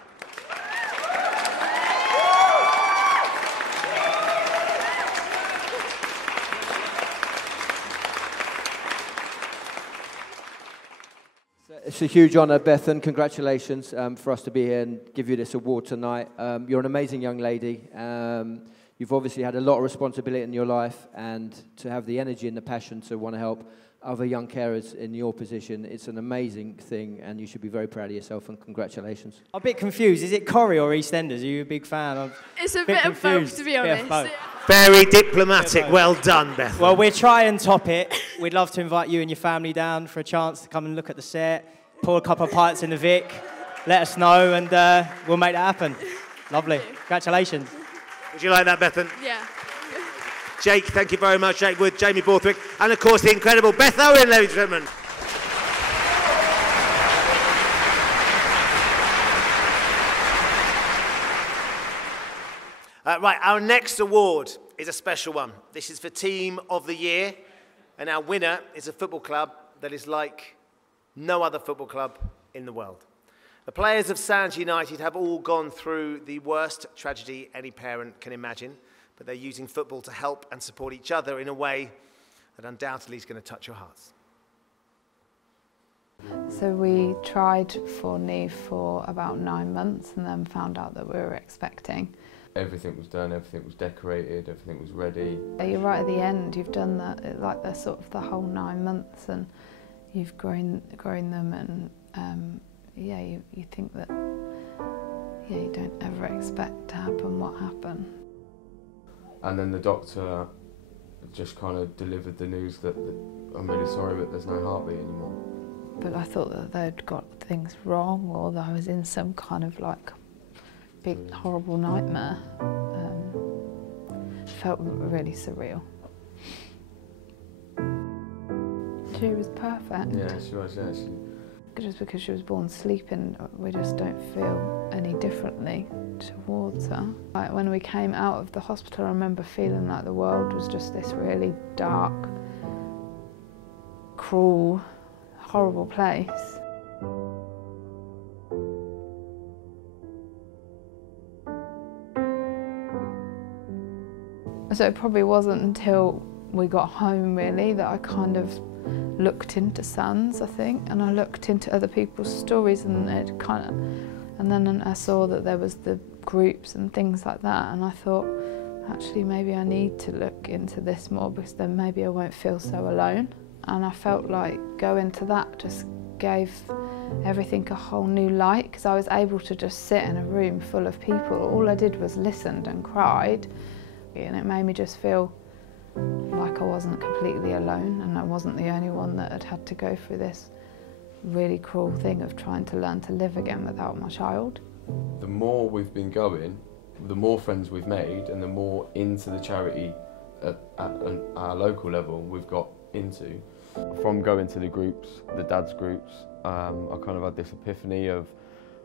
It's a huge honour, Bethan. Congratulations for us to be here and give you this award tonight. You're an amazing young lady. You've obviously had a lot of responsibility in your life, and to have the energy and the passion to want to help other young carers in your position, it's an amazing thing, and you should be very proud of yourself, and congratulations. I'm a bit confused. Is it Corrie or EastEnders? Are you a big fan of? It's a bit of both, to be honest. Very diplomatic. Well done, Beth. Well, we'll try and top it. We'd love to invite you and your family down for a chance to come and look at the set, pour a couple of pints in the Vic, let us know, and we'll make that happen. Lovely. Congratulations. Would you like that, Bethan? Yeah. Jake, thank you very much. Jake Wood, Jamie Borthwick, and of course the incredible Beth Owen, ladies and gentlemen. Right, our next award is a special one. This is for Team of the Year, and our winner is a football club that is like no other football club in the world. The players of Sands United have all gone through the worst tragedy any parent can imagine, but they're using football to help and support each other in a way that undoubtedly is going to touch your hearts. So we tried for Neve for about 9 months and then found out that we were expecting. Everything was done, everything was decorated, everything was ready. You're right at the end, you've done that, like the sort of the whole 9 months, and you've grown them, and yeah, you think that, yeah, you don't ever expect to happen what happened. And then the doctor just kind of delivered the news that I'm really sorry, but there's no heartbeat anymore. But I thought that they'd got things wrong, or that I was in some kind of like big horrible nightmare. Felt really surreal. She was perfect. Yeah, she was, yeah. Just because she was born sleeping, we just don't feel any differently towards her. Like when we came out of the hospital, I remember feeling like the world was just this really dark, cruel, horrible place. So it probably wasn't until we got home really that I kind of looked into Sands, I think, and I looked into other people's stories, and then I saw that there was the groups and things like that, and I thought, actually maybe I need to look into this more, because then maybe I won't feel so alone. And I felt like going to that just gave everything a whole new light, because I was able to just sit in a room full of people. All I did was listened and cried, and it made me just feel like I wasn't completely alone, and I wasn't the only one that had had to go through this really cruel thing of trying to learn to live again without my child. The more we've been going, the more friends we've made, and the more into the charity at our local level we've got into. From going to the groups, the dads groups, I kind of had this epiphany of,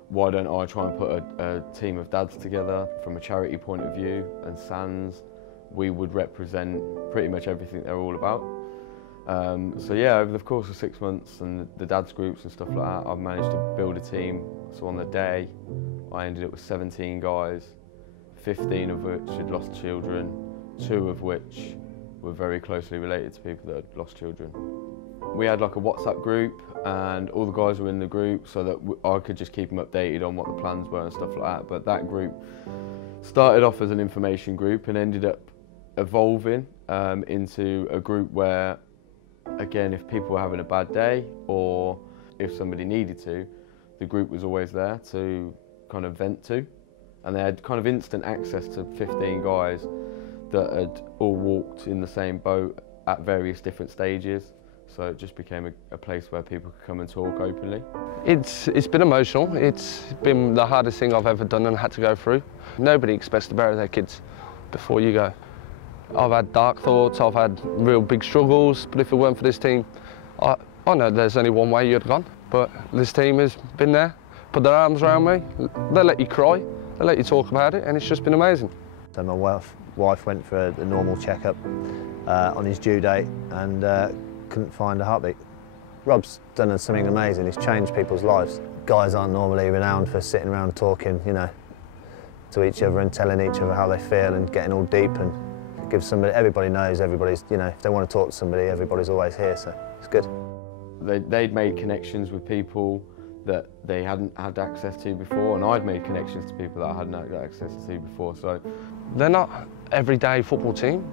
why don't I try and put a team of dads together from a charity point of view, and Sands, we would represent pretty much everything they're all about. So yeah, over the course of 6 months and the dads groups and stuff like that, I've managed to build a team. So on the day, I ended up with 17 guys, 15 of which had lost children, 2 of which were very closely related to people that had lost children. We had like a WhatsApp group, and all the guys were in the group so that I could just keep them updated on what the plans were and stuff like that. But that group started off as an information group and ended up evolving into a group where, again, if people were having a bad day or if somebody needed to, the group was always there to kind of vent to. And they had kind of instant access to 15 guys that had all walked in the same boat at various different stages. So it just became a place where people could come and talk openly. It's been emotional. It's been the hardest thing I've ever done and had to go through. Nobody expects to bury their kids before you go. I've had dark thoughts, I've had real big struggles, but if it weren't for this team, I know there's only one way you'd have gone. But this team has been there, put their arms around me, they let you cry, they let you talk about it, and it's just been amazing. So my wife went for a normal checkup on his due date and couldn't find a heartbeat. Rob's done something amazing. He's changed people's lives. Guys aren't normally renowned for sitting around talking, you know, to each other and telling each other how they feel and getting all deep, and give somebody, everybody knows, everybody's, you know, if they want to talk to somebody, everybody's always here, so it's good. They'd made connections with people that they hadn't had access to before, and I'd made connections to people that I hadn't had access to before. So they're not everyday football team.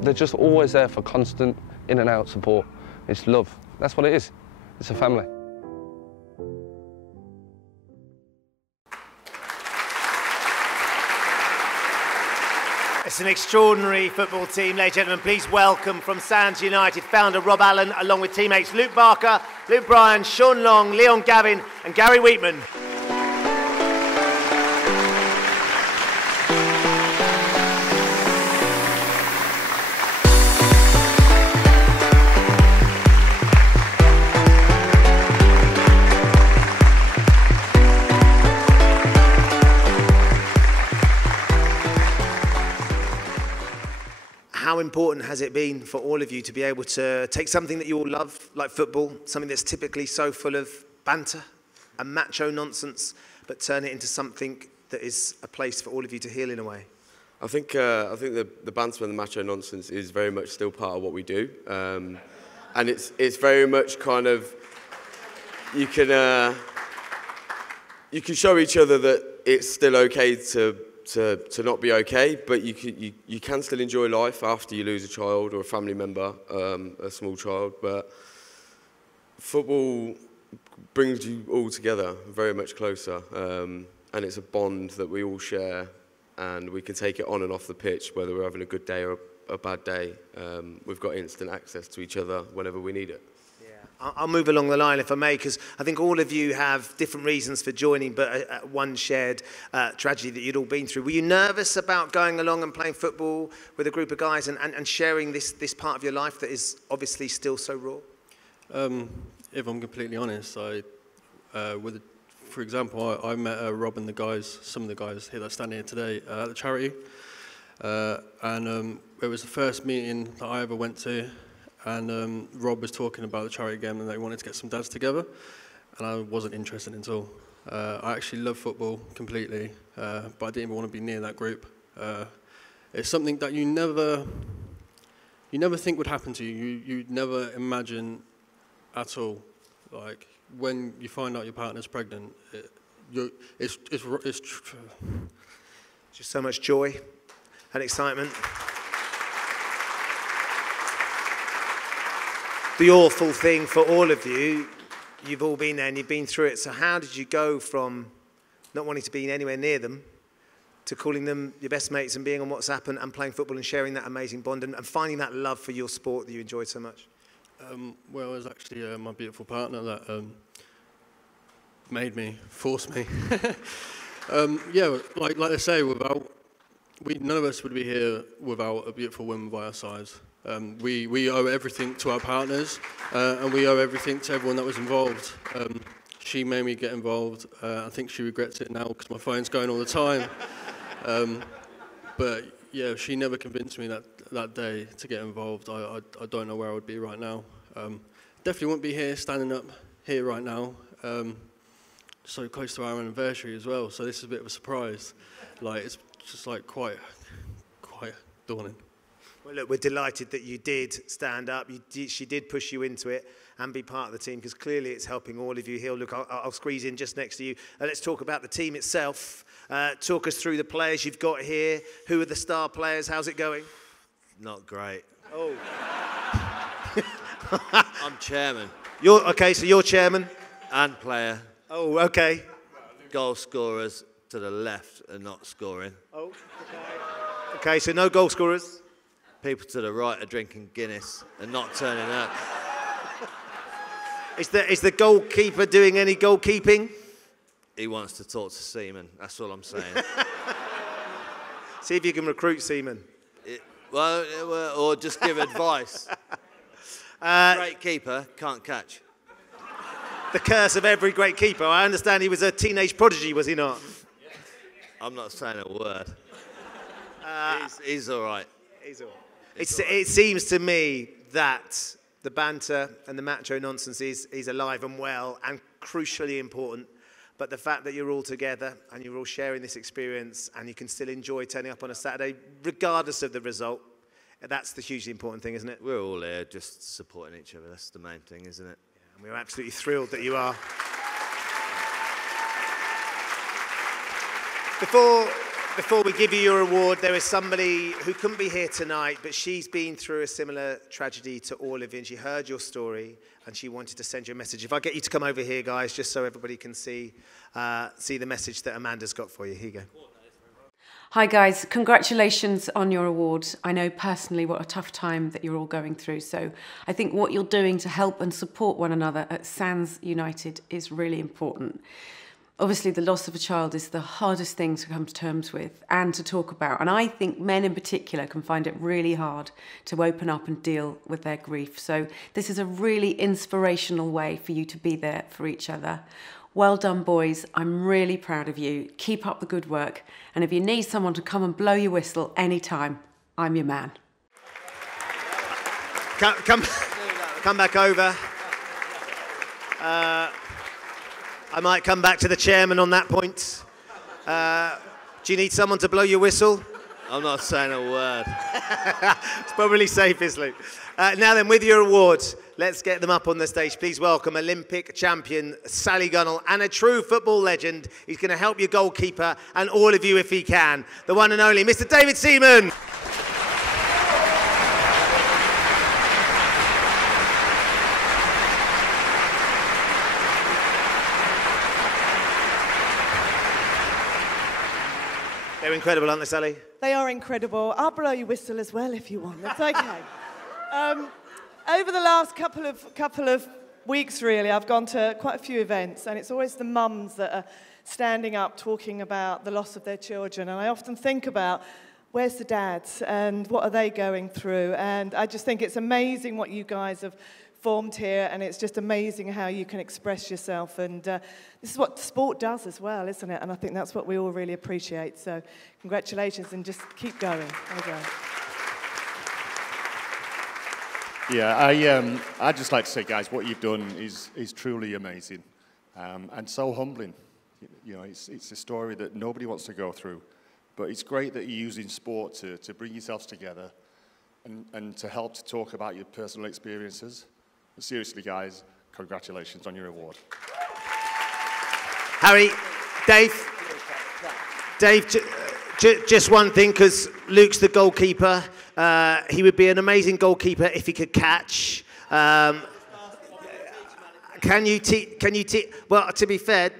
They're just always there for constant in and out support. It's love. That's what it is. It's a family. It's an extraordinary football team, ladies and gentlemen. Please welcome from Sands United founder Rob Allen, along with teammates Luke Barker, Luke Bryan, Sean Long, Leon Gavin and Gary Wheatman. How important has it been for all of you to be able to take something that you all love, like football, something that's typically so full of banter and macho nonsense, but turn it into something that is a place for all of you to heal in a way? I think the banter and the macho nonsense is very much still part of what we do, and it's very much kind of you can show each other that it's still okay to not be okay, but you can still enjoy life after you lose a child or a family member, a small child. But football brings you all together very much closer, and it's a bond that we all share, and we can take it on and off the pitch, whether we're having a good day or a bad day. We've got instant access to each other whenever we need it. I'll move along the line if I may, because I think all of you have different reasons for joining, but one shared tragedy that you'd all been through. Were you nervous about going along and playing football with a group of guys and sharing this part of your life that is obviously still so raw? If I'm completely honest, for example, I met Rob and the guys, some of the guys here that stand here today at the charity, and it was the first meeting that I ever went to. And Rob was talking about the charity game and they wanted to get some dads together, and I wasn't interested at all. I actually love football completely, but I didn't even want to be near that group. It's something that you never think would happen to you. You'd never imagine at all. Like when you find out your partner's pregnant, it's just so much joy and excitement. The awful thing for all of you, you've all been there and you've been through it. So how did you go from not wanting to be anywhere near them to calling them your best mates and being on WhatsApp and playing football and sharing that amazing bond and finding that love for your sport that you enjoyed so much? Well, it was actually my beautiful partner that forced me. Yeah, like I say, none of us would be here without a beautiful woman by our sides. We owe everything to our partners, and we owe everything to everyone that was involved. She made me get involved. I think she regrets it now because my phone's going all the time. But yeah, she never convinced me that day to get involved. I don't know where I would be right now. Definitely wouldn't be here, standing up here right now. So close to our anniversary as well. So this is a bit of a surprise. Like it's just like quite daunting. Well, look, we're delighted that you did stand up. She did push you into it and be part of the team, because clearly it's helping all of you here. Look, I'll squeeze in just next to you. Let's talk about the team itself. Talk us through the players you've got here. Who are the star players? How's it going? Not great. Oh. I'm chairman. Okay, so you're chairman? And player. Oh, okay. Goal scorers to the left are not scoring. Oh, okay, so no goal scorers? People to the right are drinking Guinness and not turning up. Is the goalkeeper doing any goalkeeping? He wants to talk to Seaman, that's all I'm saying. See if you can recruit Seaman. Or just give advice. Great keeper, can't catch. The curse of every great keeper. I understand he was a teenage prodigy, was he not? I'm not saying a word. He's all right. He's all right. It seems to me that the banter and the macho nonsense is alive and well and crucially important. But the fact that you're all together and you're all sharing this experience and you can still enjoy turning up on a Saturday, regardless of the result, that's the hugely important thing, isn't it? We're all here just supporting each other. That's the main thing, isn't it? Yeah, and we're absolutely thrilled that you are. Before we give you your award, there is somebody who couldn't be here tonight, but she's been through a similar tragedy to all of you, and she heard your story, and she wanted to send you a message. If I get you to come over here, guys, just so everybody can see the message that Amanda's got for you. Here you go. Hi guys, congratulations on your award. I know personally what a tough time that you're all going through, so I think what you're doing to help and support one another at Sands United is really important. Obviously, the loss of a child is the hardest thing to come to terms with and to talk about. And I think men in particular can find it really hard to open up and deal with their grief. So this is a really inspirational way for you to be there for each other. Well done, boys. I'm really proud of you. Keep up the good work. And if you need someone to come and blow your whistle anytime, I'm your man. Come back over. I might come back to the chairman on that point. Do you need someone to blow your whistle? I'm not saying a word. It's probably safest, Luke. Now then, with your awards, let's get them up on the stage. Please welcome Olympic champion Sally Gunnell and a true football legend. He's going to help your goalkeeper and all of you if he can. The one and only Mr. David Seaman. They're incredible, aren't they, Sally? They are incredible. I'll blow your whistle as well if you want. That's okay. Over the last couple of weeks, really, I've gone to quite a few events, and it's always the mums that are standing up talking about the loss of their children. And I often think about, where's the dads and what are they going through? And I just think it's amazing what you guys have formed here, and it's just amazing how you can express yourself, and this is what sport does as well, isn't it? And I think that's what we all really appreciate. So congratulations, and just keep going. There we go. Yeah, I'd just like to say, guys, what you've done is truly amazing, and so humbling. You know, it's a story that nobody wants to go through, but it's great that you're using sport to bring yourselves together and to help to talk about your personal experiences. Seriously, guys, congratulations on your award. Harry, Dave, just one thing, because Luke's the goalkeeper. He would be an amazing goalkeeper if he could catch. Can you teach? Well, to be fair,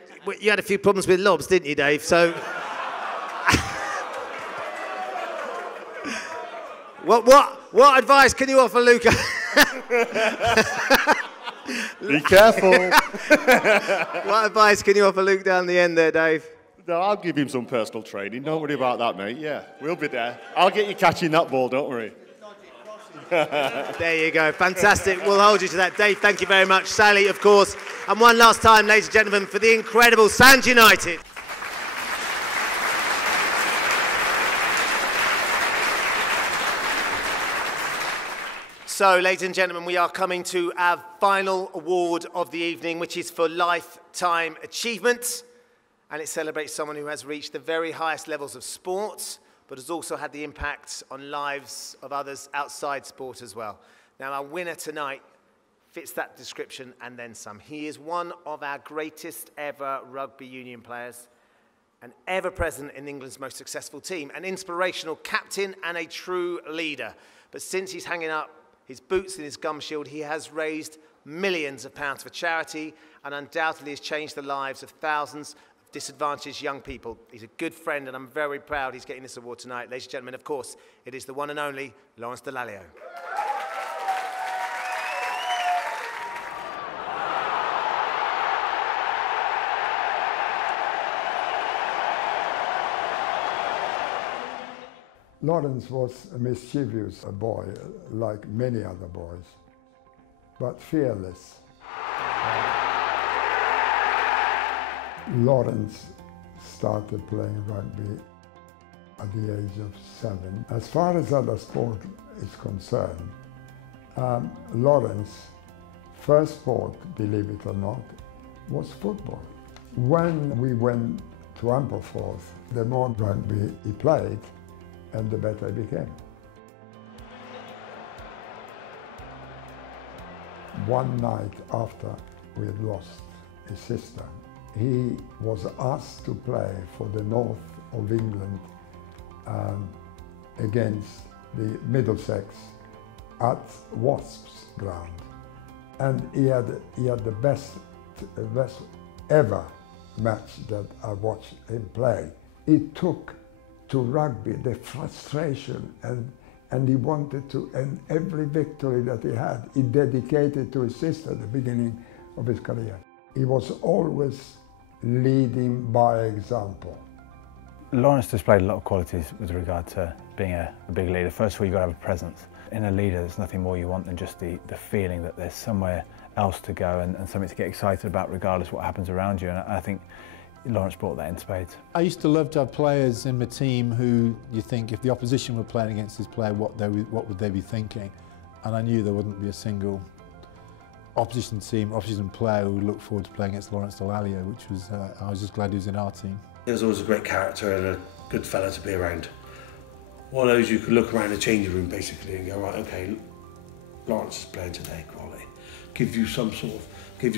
you had a few problems with lobs, didn't you, Dave? So, what advice can you offer Luke? Be careful. What advice can you offer Luke down the end there, Dave? No, I'll give him some personal training. Don't worry about that, mate. Yeah, we'll be there. I'll get you catching that ball, don't worry. There you go. Fantastic. We'll hold you to that. Dave, thank you very much. Sally, of course. And one last time, ladies and gentlemen, for the incredible Sands United. So, ladies and gentlemen, we are coming to our final award of the evening, which is for Lifetime Achievement. And it celebrates someone who has reached the very highest levels of sport, but has also had the impact on lives of others outside sport as well. Now, our winner tonight fits that description and then some. He is one of our greatest ever rugby union players, an ever-present in England's most successful team, an inspirational captain and a true leader. But since he's hanging up his boots and his gum shield, he has raised millions of pounds for charity and undoubtedly has changed the lives of thousands of disadvantaged young people. He's a good friend, and I'm very proud he's getting this award tonight. Ladies and gentlemen, of course, it is the one and only Lawrence Dallaglio. Lawrence was a mischievous boy, like many other boys, but fearless. Lawrence started playing rugby at the age of 7. As far as other sport is concerned, Lawrence, first sport, believe it or not, was football. When we went to Ampleforth, the more rugby he played, and the better he became. One night after we had lost his sister, he was asked to play for the north of England against the Middlesex at Wasps ground. And he had the best ever match that I watched him play. He took to rugby the frustration and he wanted to, and every victory that he had, he dedicated to his sister at the beginning of his career. He was always leading by example. Lawrence displayed a lot of qualities with regard to being a big leader. First of all, you've got to have a presence. In a leader, there's nothing more you want than just the feeling that there's somewhere else to go and something to get excited about regardless of what happens around you. And I think Lawrence brought that in spades. I used to love to have players in my team who you think if the opposition were playing against this player, what would they be thinking? And I knew there wouldn't be a single opposition team, opposition player who would look forward to playing against Lawrence Dallaglio, which was, I was just glad he was in our team. He was always a great character and a good fella to be around. One of those you could look around the changing room basically and go, right, okay, Lawrence is playing today, quality. Give you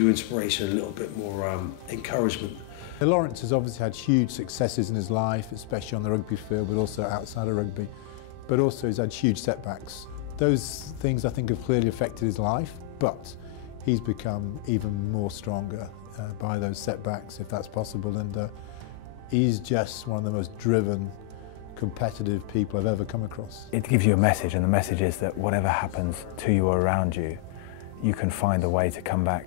inspiration, a little bit more encouragement. Lawrence has obviously had huge successes in his life, especially on the rugby field, but also outside of rugby. But also he's had huge setbacks. Those things I think have clearly affected his life, but he's become even more stronger by those setbacks, if that's possible. And he's just one of the most driven, competitive people I've ever come across. It gives you a message, and the message is that whatever happens to you or around you, you can find a way to come back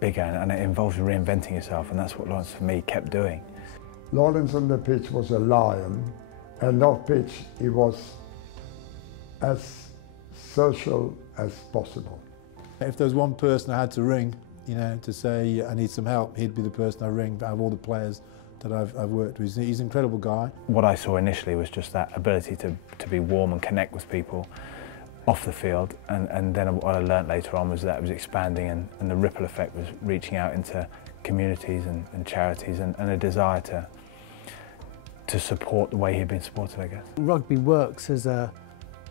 bigger, and it involves reinventing yourself, and that's what Lawrence, for me, kept doing. Lawrence on the pitch was a lion, and off pitch he was as social as possible. If there was one person I had to ring, you know, to say I need some help, he'd be the person I ring out of all the players that I've worked with. He's an incredible guy. What I saw initially was just that ability to be warm and connect with people off the field, and then what I learnt later on was that it was expanding, and the ripple effect was reaching out into communities and charities, and a desire to support the way he'd been supported, I guess. Rugby works as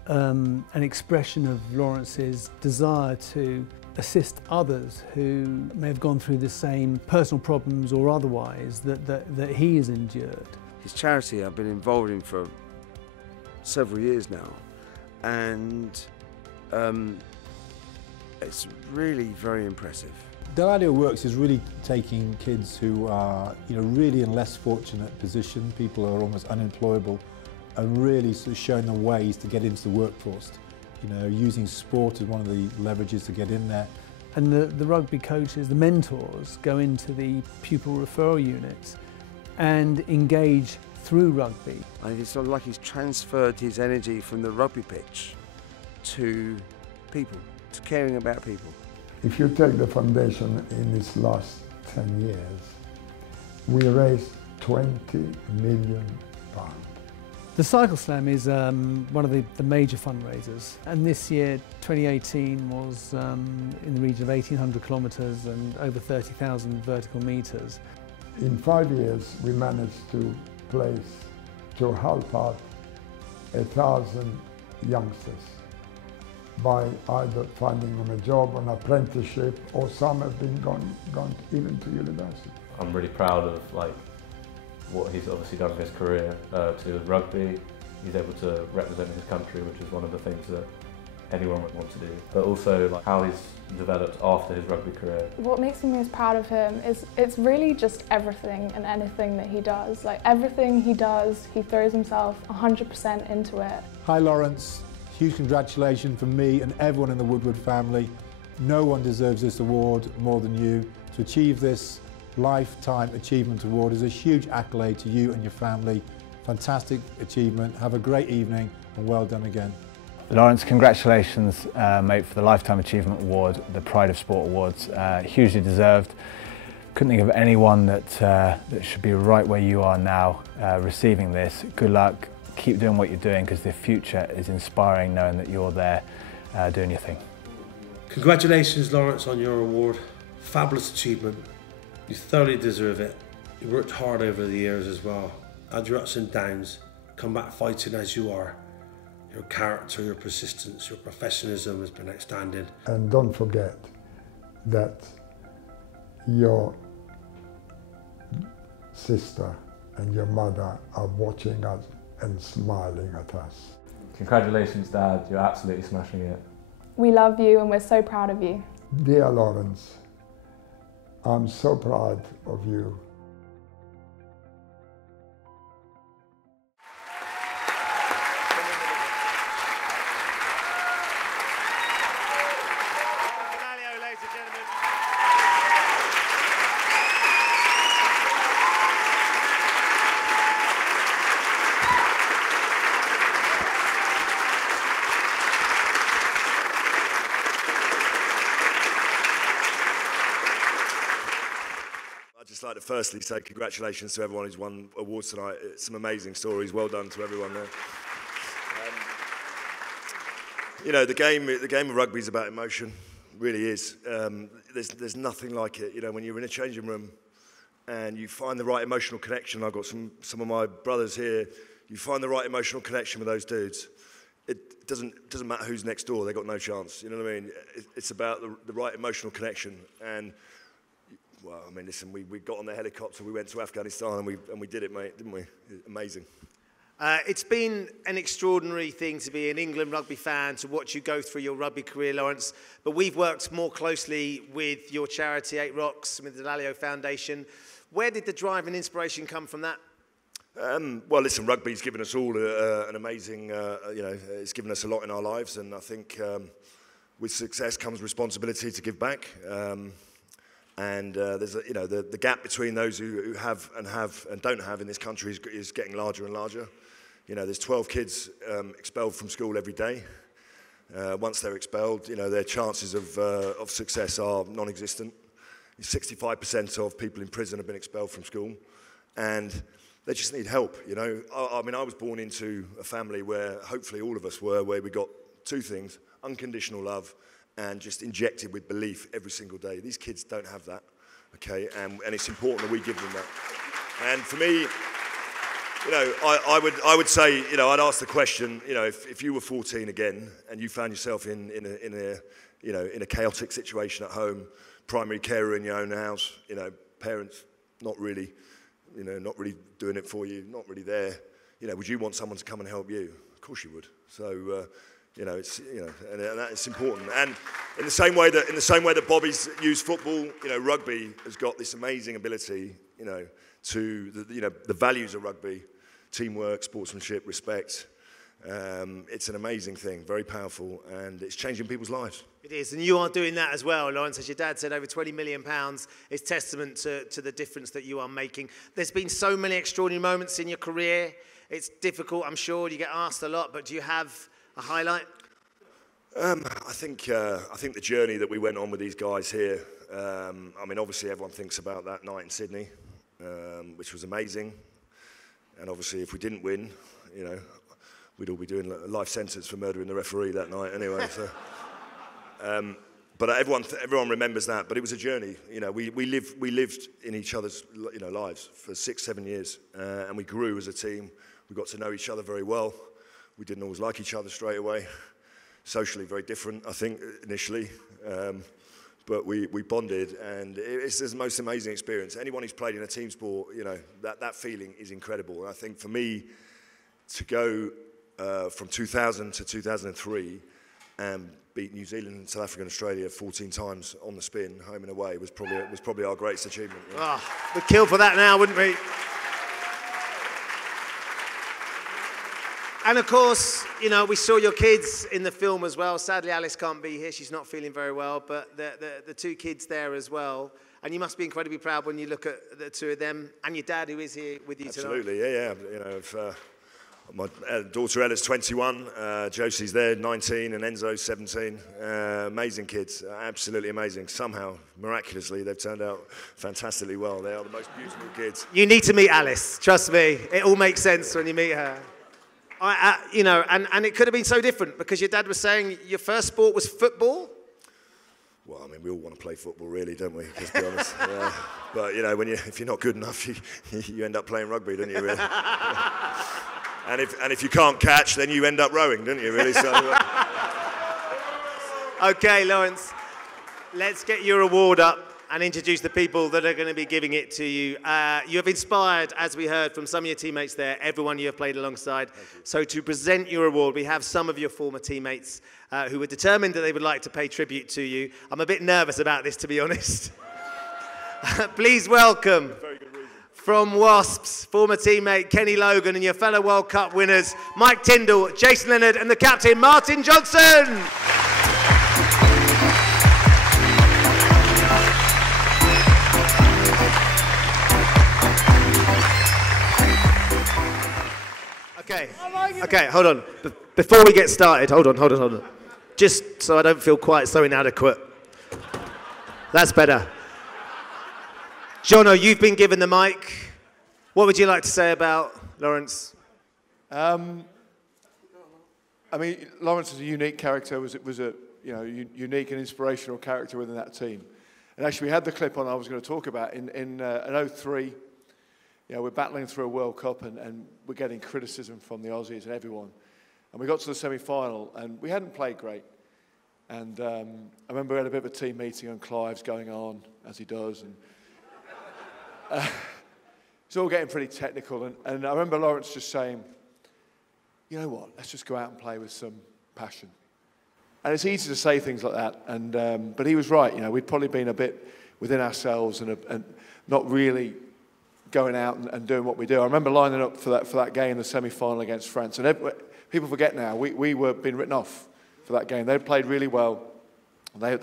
an expression of Lawrence's desire to assist others who may have gone through the same personal problems or otherwise that he has endured. His charity I've been involved in for several years now, and it's really very impressive. Dallaglio Works is really taking kids who are, you know, really in less fortunate position, people who are almost unemployable, and really sort of showing them ways to get into the workforce. You know, using sport as one of the leverages to get in there. And the rugby coaches, the mentors, go into the pupil referral units and engage through rugby. I think it's sort of like he's transferred his energy from the rugby pitch to people, to caring about people. If you take the foundation in its last 10 years, we raised £20 million. The Cycle Slam is one of the major fundraisers, and this year, 2018, was in the region of 1,800 kilometres and over 30,000 vertical metres. In 5 years, we managed to help out 1,000 youngsters by either finding them a job, an apprenticeship, or some have been gone even to university. I'm really proud of what he's obviously done in his career to rugby. He's able to represent his country, which is one of the things that anyone would want to do, but also how he's developed after his rugby career. What makes me most proud of him is it's really just everything and anything that he does. Like everything he does, he throws himself 100% into it. Hi Lawrence, huge congratulations from me and everyone in the Woodward family. No one deserves this award more than you. To achieve this Lifetime Achievement Award is a huge accolade to you and your family. Fantastic achievement. Have a great evening and well done again. Lawrence, congratulations mate, for the Lifetime Achievement Award, the Pride of Sport Awards, hugely deserved. Couldn't think of anyone that should be right where you are now receiving this. Good luck, keep doing what you're doing, because the future is inspiring knowing that you're there doing your thing. Congratulations, Lawrence, on your award. Fabulous achievement. You thoroughly deserve it. You worked hard over the years as well. Had your ups and downs. Come back fighting as you are. Your character, your persistence, your professionalism has been outstanding. And don't forget that your sister and your mother are watching us and smiling at us. Congratulations, Dad. You're absolutely smashing it. We love you and we're so proud of you. Dear Lawrence, I'm so proud of you. I'd just like to firstly say congratulations to everyone who's won awards tonight. It's some amazing stories. Well done to everyone there. You know, the game of rugby is about emotion. Really is. There's nothing like it. You know, when you're in a changing room and you find the right emotional connection. I've got some of my brothers here. You find the right emotional connection with those dudes. It doesn't matter who's next door. They've got no chance. You know what I mean? It's about the right emotional connection. And well, I mean, listen, we got on the helicopter, we went to Afghanistan, and we did it, mate, didn't we? Amazing. It's been an extraordinary thing to be an England rugby fan, to watch you go through your rugby career, Lawrence. But we've worked more closely with your charity, 8 Rocks, with the Dallaglio Foundation. Where did the drive and inspiration come from that? Well, listen, rugby's given us all an amazing, you know, it's given us a lot in our lives, and I think with success comes responsibility to give back. And there's you know, the gap between those who have and don't have in this country is getting larger and larger. You know, there's 12 kids expelled from school every day. Once they're expelled, you know, their chances of success are non-existent. 65% of people in prison have been expelled from school, and they just need help. You know, I mean, I was born into a family where hopefully all of us were, where we got 2 things: unconditional love and just injected with belief every single day. These kids don't have that, okay? And it's important that we give them that. And for me, you know, I would say, you know, I'd ask the question, you know, if you were 14 again and you found yourself in a chaotic situation at home, primary carer in your own house, you know, parents not really doing it for you, not really there, you know, would you want someone to come and help you? Of course you would. So. You know, it's, you know, and that is important. And in the same way that Bobby's used football, you know, rugby has got this amazing ability, you know, to the values of rugby: teamwork, sportsmanship, respect. It's an amazing thing, very powerful, and it's changing people's lives. It is, and you are doing that as well, Lawrence. As your dad said, over £20 million is testament to the difference that you are making. There's been so many extraordinary moments in your career. It's difficult, I'm sure. You get asked a lot, but do you have a highlight? I think the journey that we went on with these guys here. I mean, obviously everyone thinks about that night in Sydney, which was amazing. And obviously, if we didn't win, you know, we'd all be doing a life sentence for murdering the referee that night anyway. So, but everyone remembers that. But it was a journey. You know, we lived in each other's, you know, lives for 6-7 years, and we grew as a team. We got to know each other very well. We didn't always like each other straight away. Socially very different, I think, initially. But we bonded, and it's the most amazing experience. Anyone who's played in a team sport, you know, that feeling is incredible. And I think for me, to go from 2000 to 2003 and beat New Zealand, South Africa and Australia 14 times on the spin, home and away, was probably our greatest achievement. Yeah. Oh, we'd kill for that now, wouldn't we? And of course, you know, we saw your kids in the film as well. Sadly, Alice can't be here. She's not feeling very well, but the 2 kids there as well. And you must be incredibly proud when you look at the 2 of them and your dad, who is here with you tonight. Absolutely, yeah. You know, if, my daughter Ella's 21, Josie's there, 19, and Enzo's 17. Amazing kids, absolutely amazing. Somehow, miraculously, they've turned out fantastically well. They are the most beautiful kids. You need to meet Alice, trust me. It all makes sense when you meet her. You know, and it could have been so different because your dad was saying your first sport was football. Well, I mean, we all want to play football, really, don't we? Let's be honest. Yeah. But, you know, if you're not good enough, you end up playing rugby, don't you, really? and if you can't catch, then you end up rowing, don't you, really? So, OK, Lawrence, let's get your award up and introduce the people that are going to be giving it to you. You have inspired, as we heard from some of your teammates there, everyone you have played alongside. So to present your award, we have some of your former teammates who were determined that they would like to pay tribute to you. I'm a bit nervous about this, to be honest. Please welcome, from Wasps, former teammate Kenny Logan and your fellow World Cup winners, Mike Tyndall, Jason Leonard and the captain, Martin Johnson. Okay, hold on. Before we get started, hold on. Just so I don't feel quite so inadequate. That's better. Jono, you've been given the mic. What would you like to say about Lawrence? I mean, Lawrence is a unique character. Was a unique and inspirational character within that team. And actually, we had the clip on I was going to talk about in 2003. You know, we're battling through a World Cup and we're getting criticism from the Aussies and everyone. And we got to the semi-final and we hadn't played great. And I remember we had a bit of a team meeting and Clive's going on, as he does. And it's all getting pretty technical. And I remember Lawrence just saying, you know what, let's just go out and play with some passion. And it's easy to say things like that. And but he was right. You know, we'd probably been a bit within ourselves and not really going out and doing what we do. I remember lining up for that game, the semi-final against France. And people forget now, we were being written off for that game. They played really well. They'd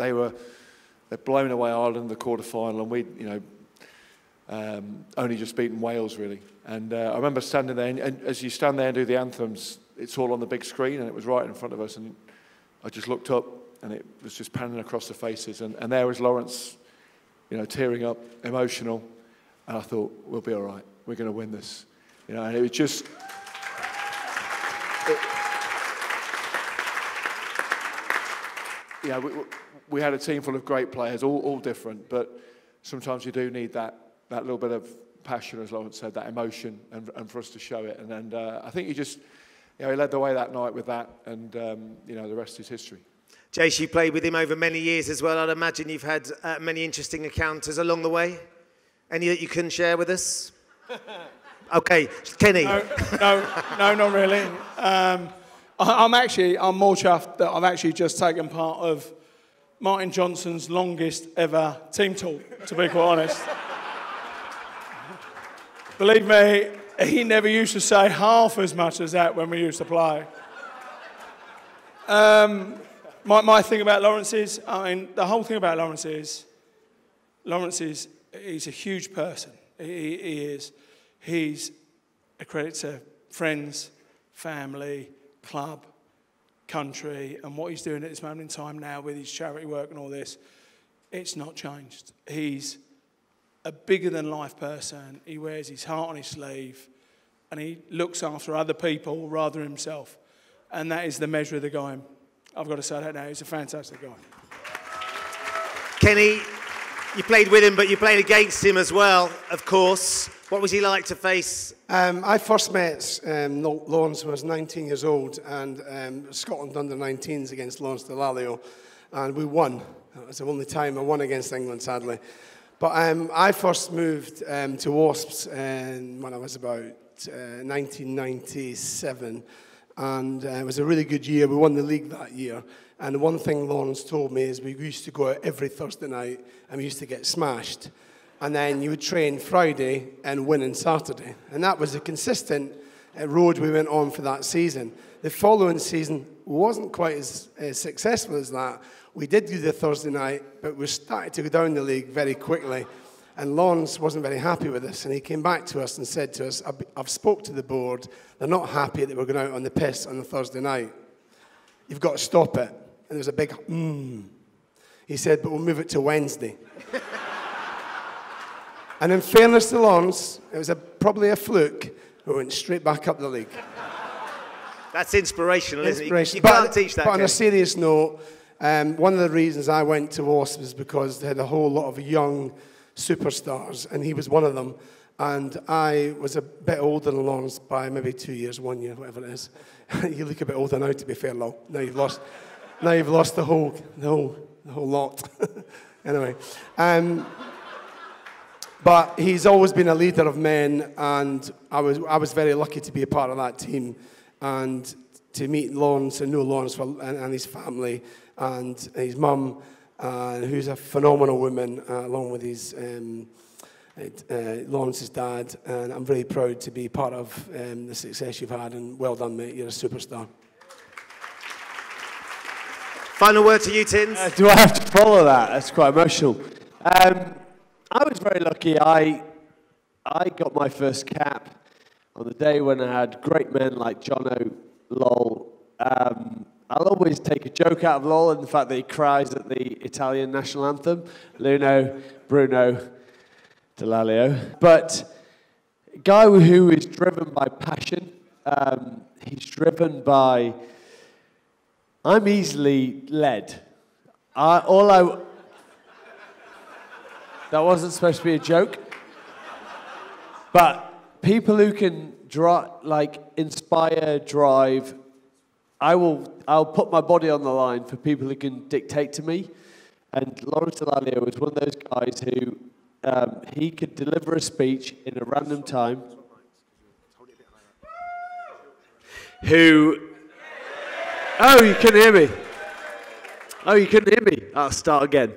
blown away Ireland in the quarter-final, and we'd, only just beaten Wales, really. And I remember standing there, and as you stand there and do the anthems, it's all on the big screen, and it was right in front of us. And I just looked up, and it was just panning across the faces. And there was Lawrence, tearing up, emotional. And I thought, we'll be all right. We're going to win this. And it was just... we had a team full of great players, all different, but sometimes you do need that little bit of passion, as Lawrence said, that emotion, and for us to show it. And I think he led the way that night with that, and, the rest is history. Jace, you played with him over many years as well. I'd imagine you've had many interesting encounters along the way. Any that you can share with us? Okay, Kenny. No, not really. I'm more chuffed that I've actually just taken part of Martin Johnson's longest ever team talk, to be quite honest. Believe me, he never used to say half as much as that when we used to play. My thing about Lawrence is, the whole thing about Lawrence is, he's a huge person. He is. He's a credit to friends, family, club, country, and what he's doing at this moment in time now with his charity work and all this, it's not changed. He's a bigger-than-life person. He wears his heart on his sleeve, and he looks after other people rather than himself. And that is the measure of the guy. I've got to say that now. He's a fantastic guy. Kenny, you played with him, but you played against him as well, of course. What was he like to face? I first met Lawrence when I was 19 years old, and Scotland under-19s against Lawrence Delalio, and we won. That was the only time I won against England, sadly. But I first moved to Wasps when I was about 1997, and it was a really good year. We won the league that year. And the one thing Lawrence told me is we used to go out every Thursday night and we used to get smashed. And then you would train Friday and win on Saturday. And that was a consistent road we went on for that season. The following season wasn't quite as successful as that. We did do the Thursday night, but we started to go down the league very quickly. And Lawrence wasn't very happy with us. And he came back to us and said to us, I've spoke to the board. They're not happy that we're going out on the piss on the Thursday night. You've got to stop it. And there was a big He said, but we'll move it to Wednesday. And in fairness to Lawrence, it was probably a fluke. We went straight back up the league. That's inspirational, isn't it? You But- can't teach that. But on can a you? serious note, one of the reasons I went to Wasps was because they had a whole lot of young superstars, and he was one of them. And I was a bit older than Lawrence by maybe 2 years, 1 year, whatever it is. You look a bit older now, to be fair, Law. Now you've lost the whole lot. Anyway, but he's always been a leader of men, and I was very lucky to be a part of that team, and to meet Lawrence and know Lawrence and his family and his mum, who's a phenomenal woman, along with his Lawrence's dad, and I'm very proud to be part of the success you've had, and well done, mate. You're a superstar. Final word to you, Tins. Do I have to follow that? That's quite emotional. I was very lucky. I got my first cap on the day when I had great men like Jono, Lol. I'll always take a joke out of Lol in the fact that he cries at the Italian national anthem. Luno, Bruno, Delalio. But a guy who is driven by passion. He's driven by... I'm easily led. That wasn't supposed to be a joke. But people who can inspire, drive, I'll put my body on the line for people who can dictate to me. And Lawrence Delalio was one of those guys who he could deliver a speech in a random time. Oh, you couldn't hear me. Oh, you couldn't hear me. I'll start again.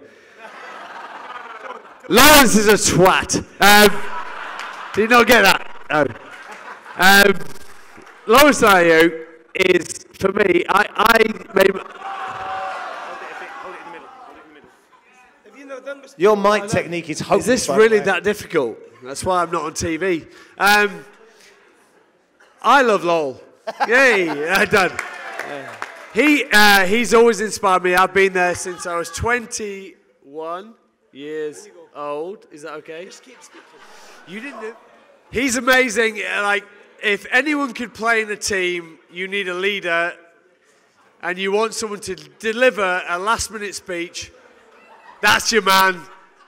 Lawrence is a twat. Did you not get that? Oh. Lawrence Delalio is, for me, I made... Your mic technique is hopeless. Is this really that difficult? That's why I'm not on TV. I love Lol. Yay, done. He's always inspired me. I've been there since I was 21 years old. Is that okay? Just keep speaking. You didn't do. He's amazing. Like, if anyone could play in a team, you need a leader, and you want someone to deliver a last-minute speech. That's your man.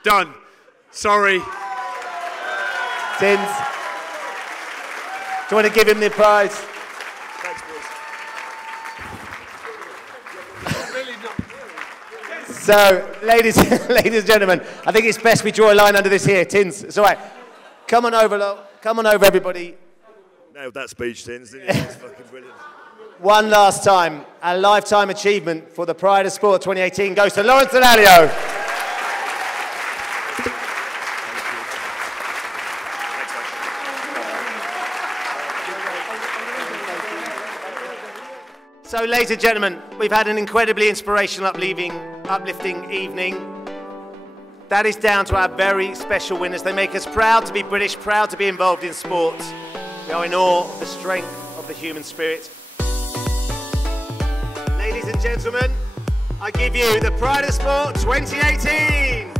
Done. Sorry. Tins. Do you want to give him the prize? Thanks, boys. So, ladies and gentlemen, I think it's best we draw a line under this here. Tins, it's all right. Come on over, Lo. Come on over, everybody. Nailed that speech, Tins, didn't you? It's fucking brilliant. One last time, a lifetime achievement for the Pride of Sport 2018 goes to Lawrence Delalio. So, ladies and gentlemen, we've had an incredibly inspirational, uplifting evening. That is down to our very special winners. They make us proud to be British, proud to be involved in sport. We are in awe of the strength of the human spirit. Ladies and gentlemen, I give you the Pride of Sport 2018.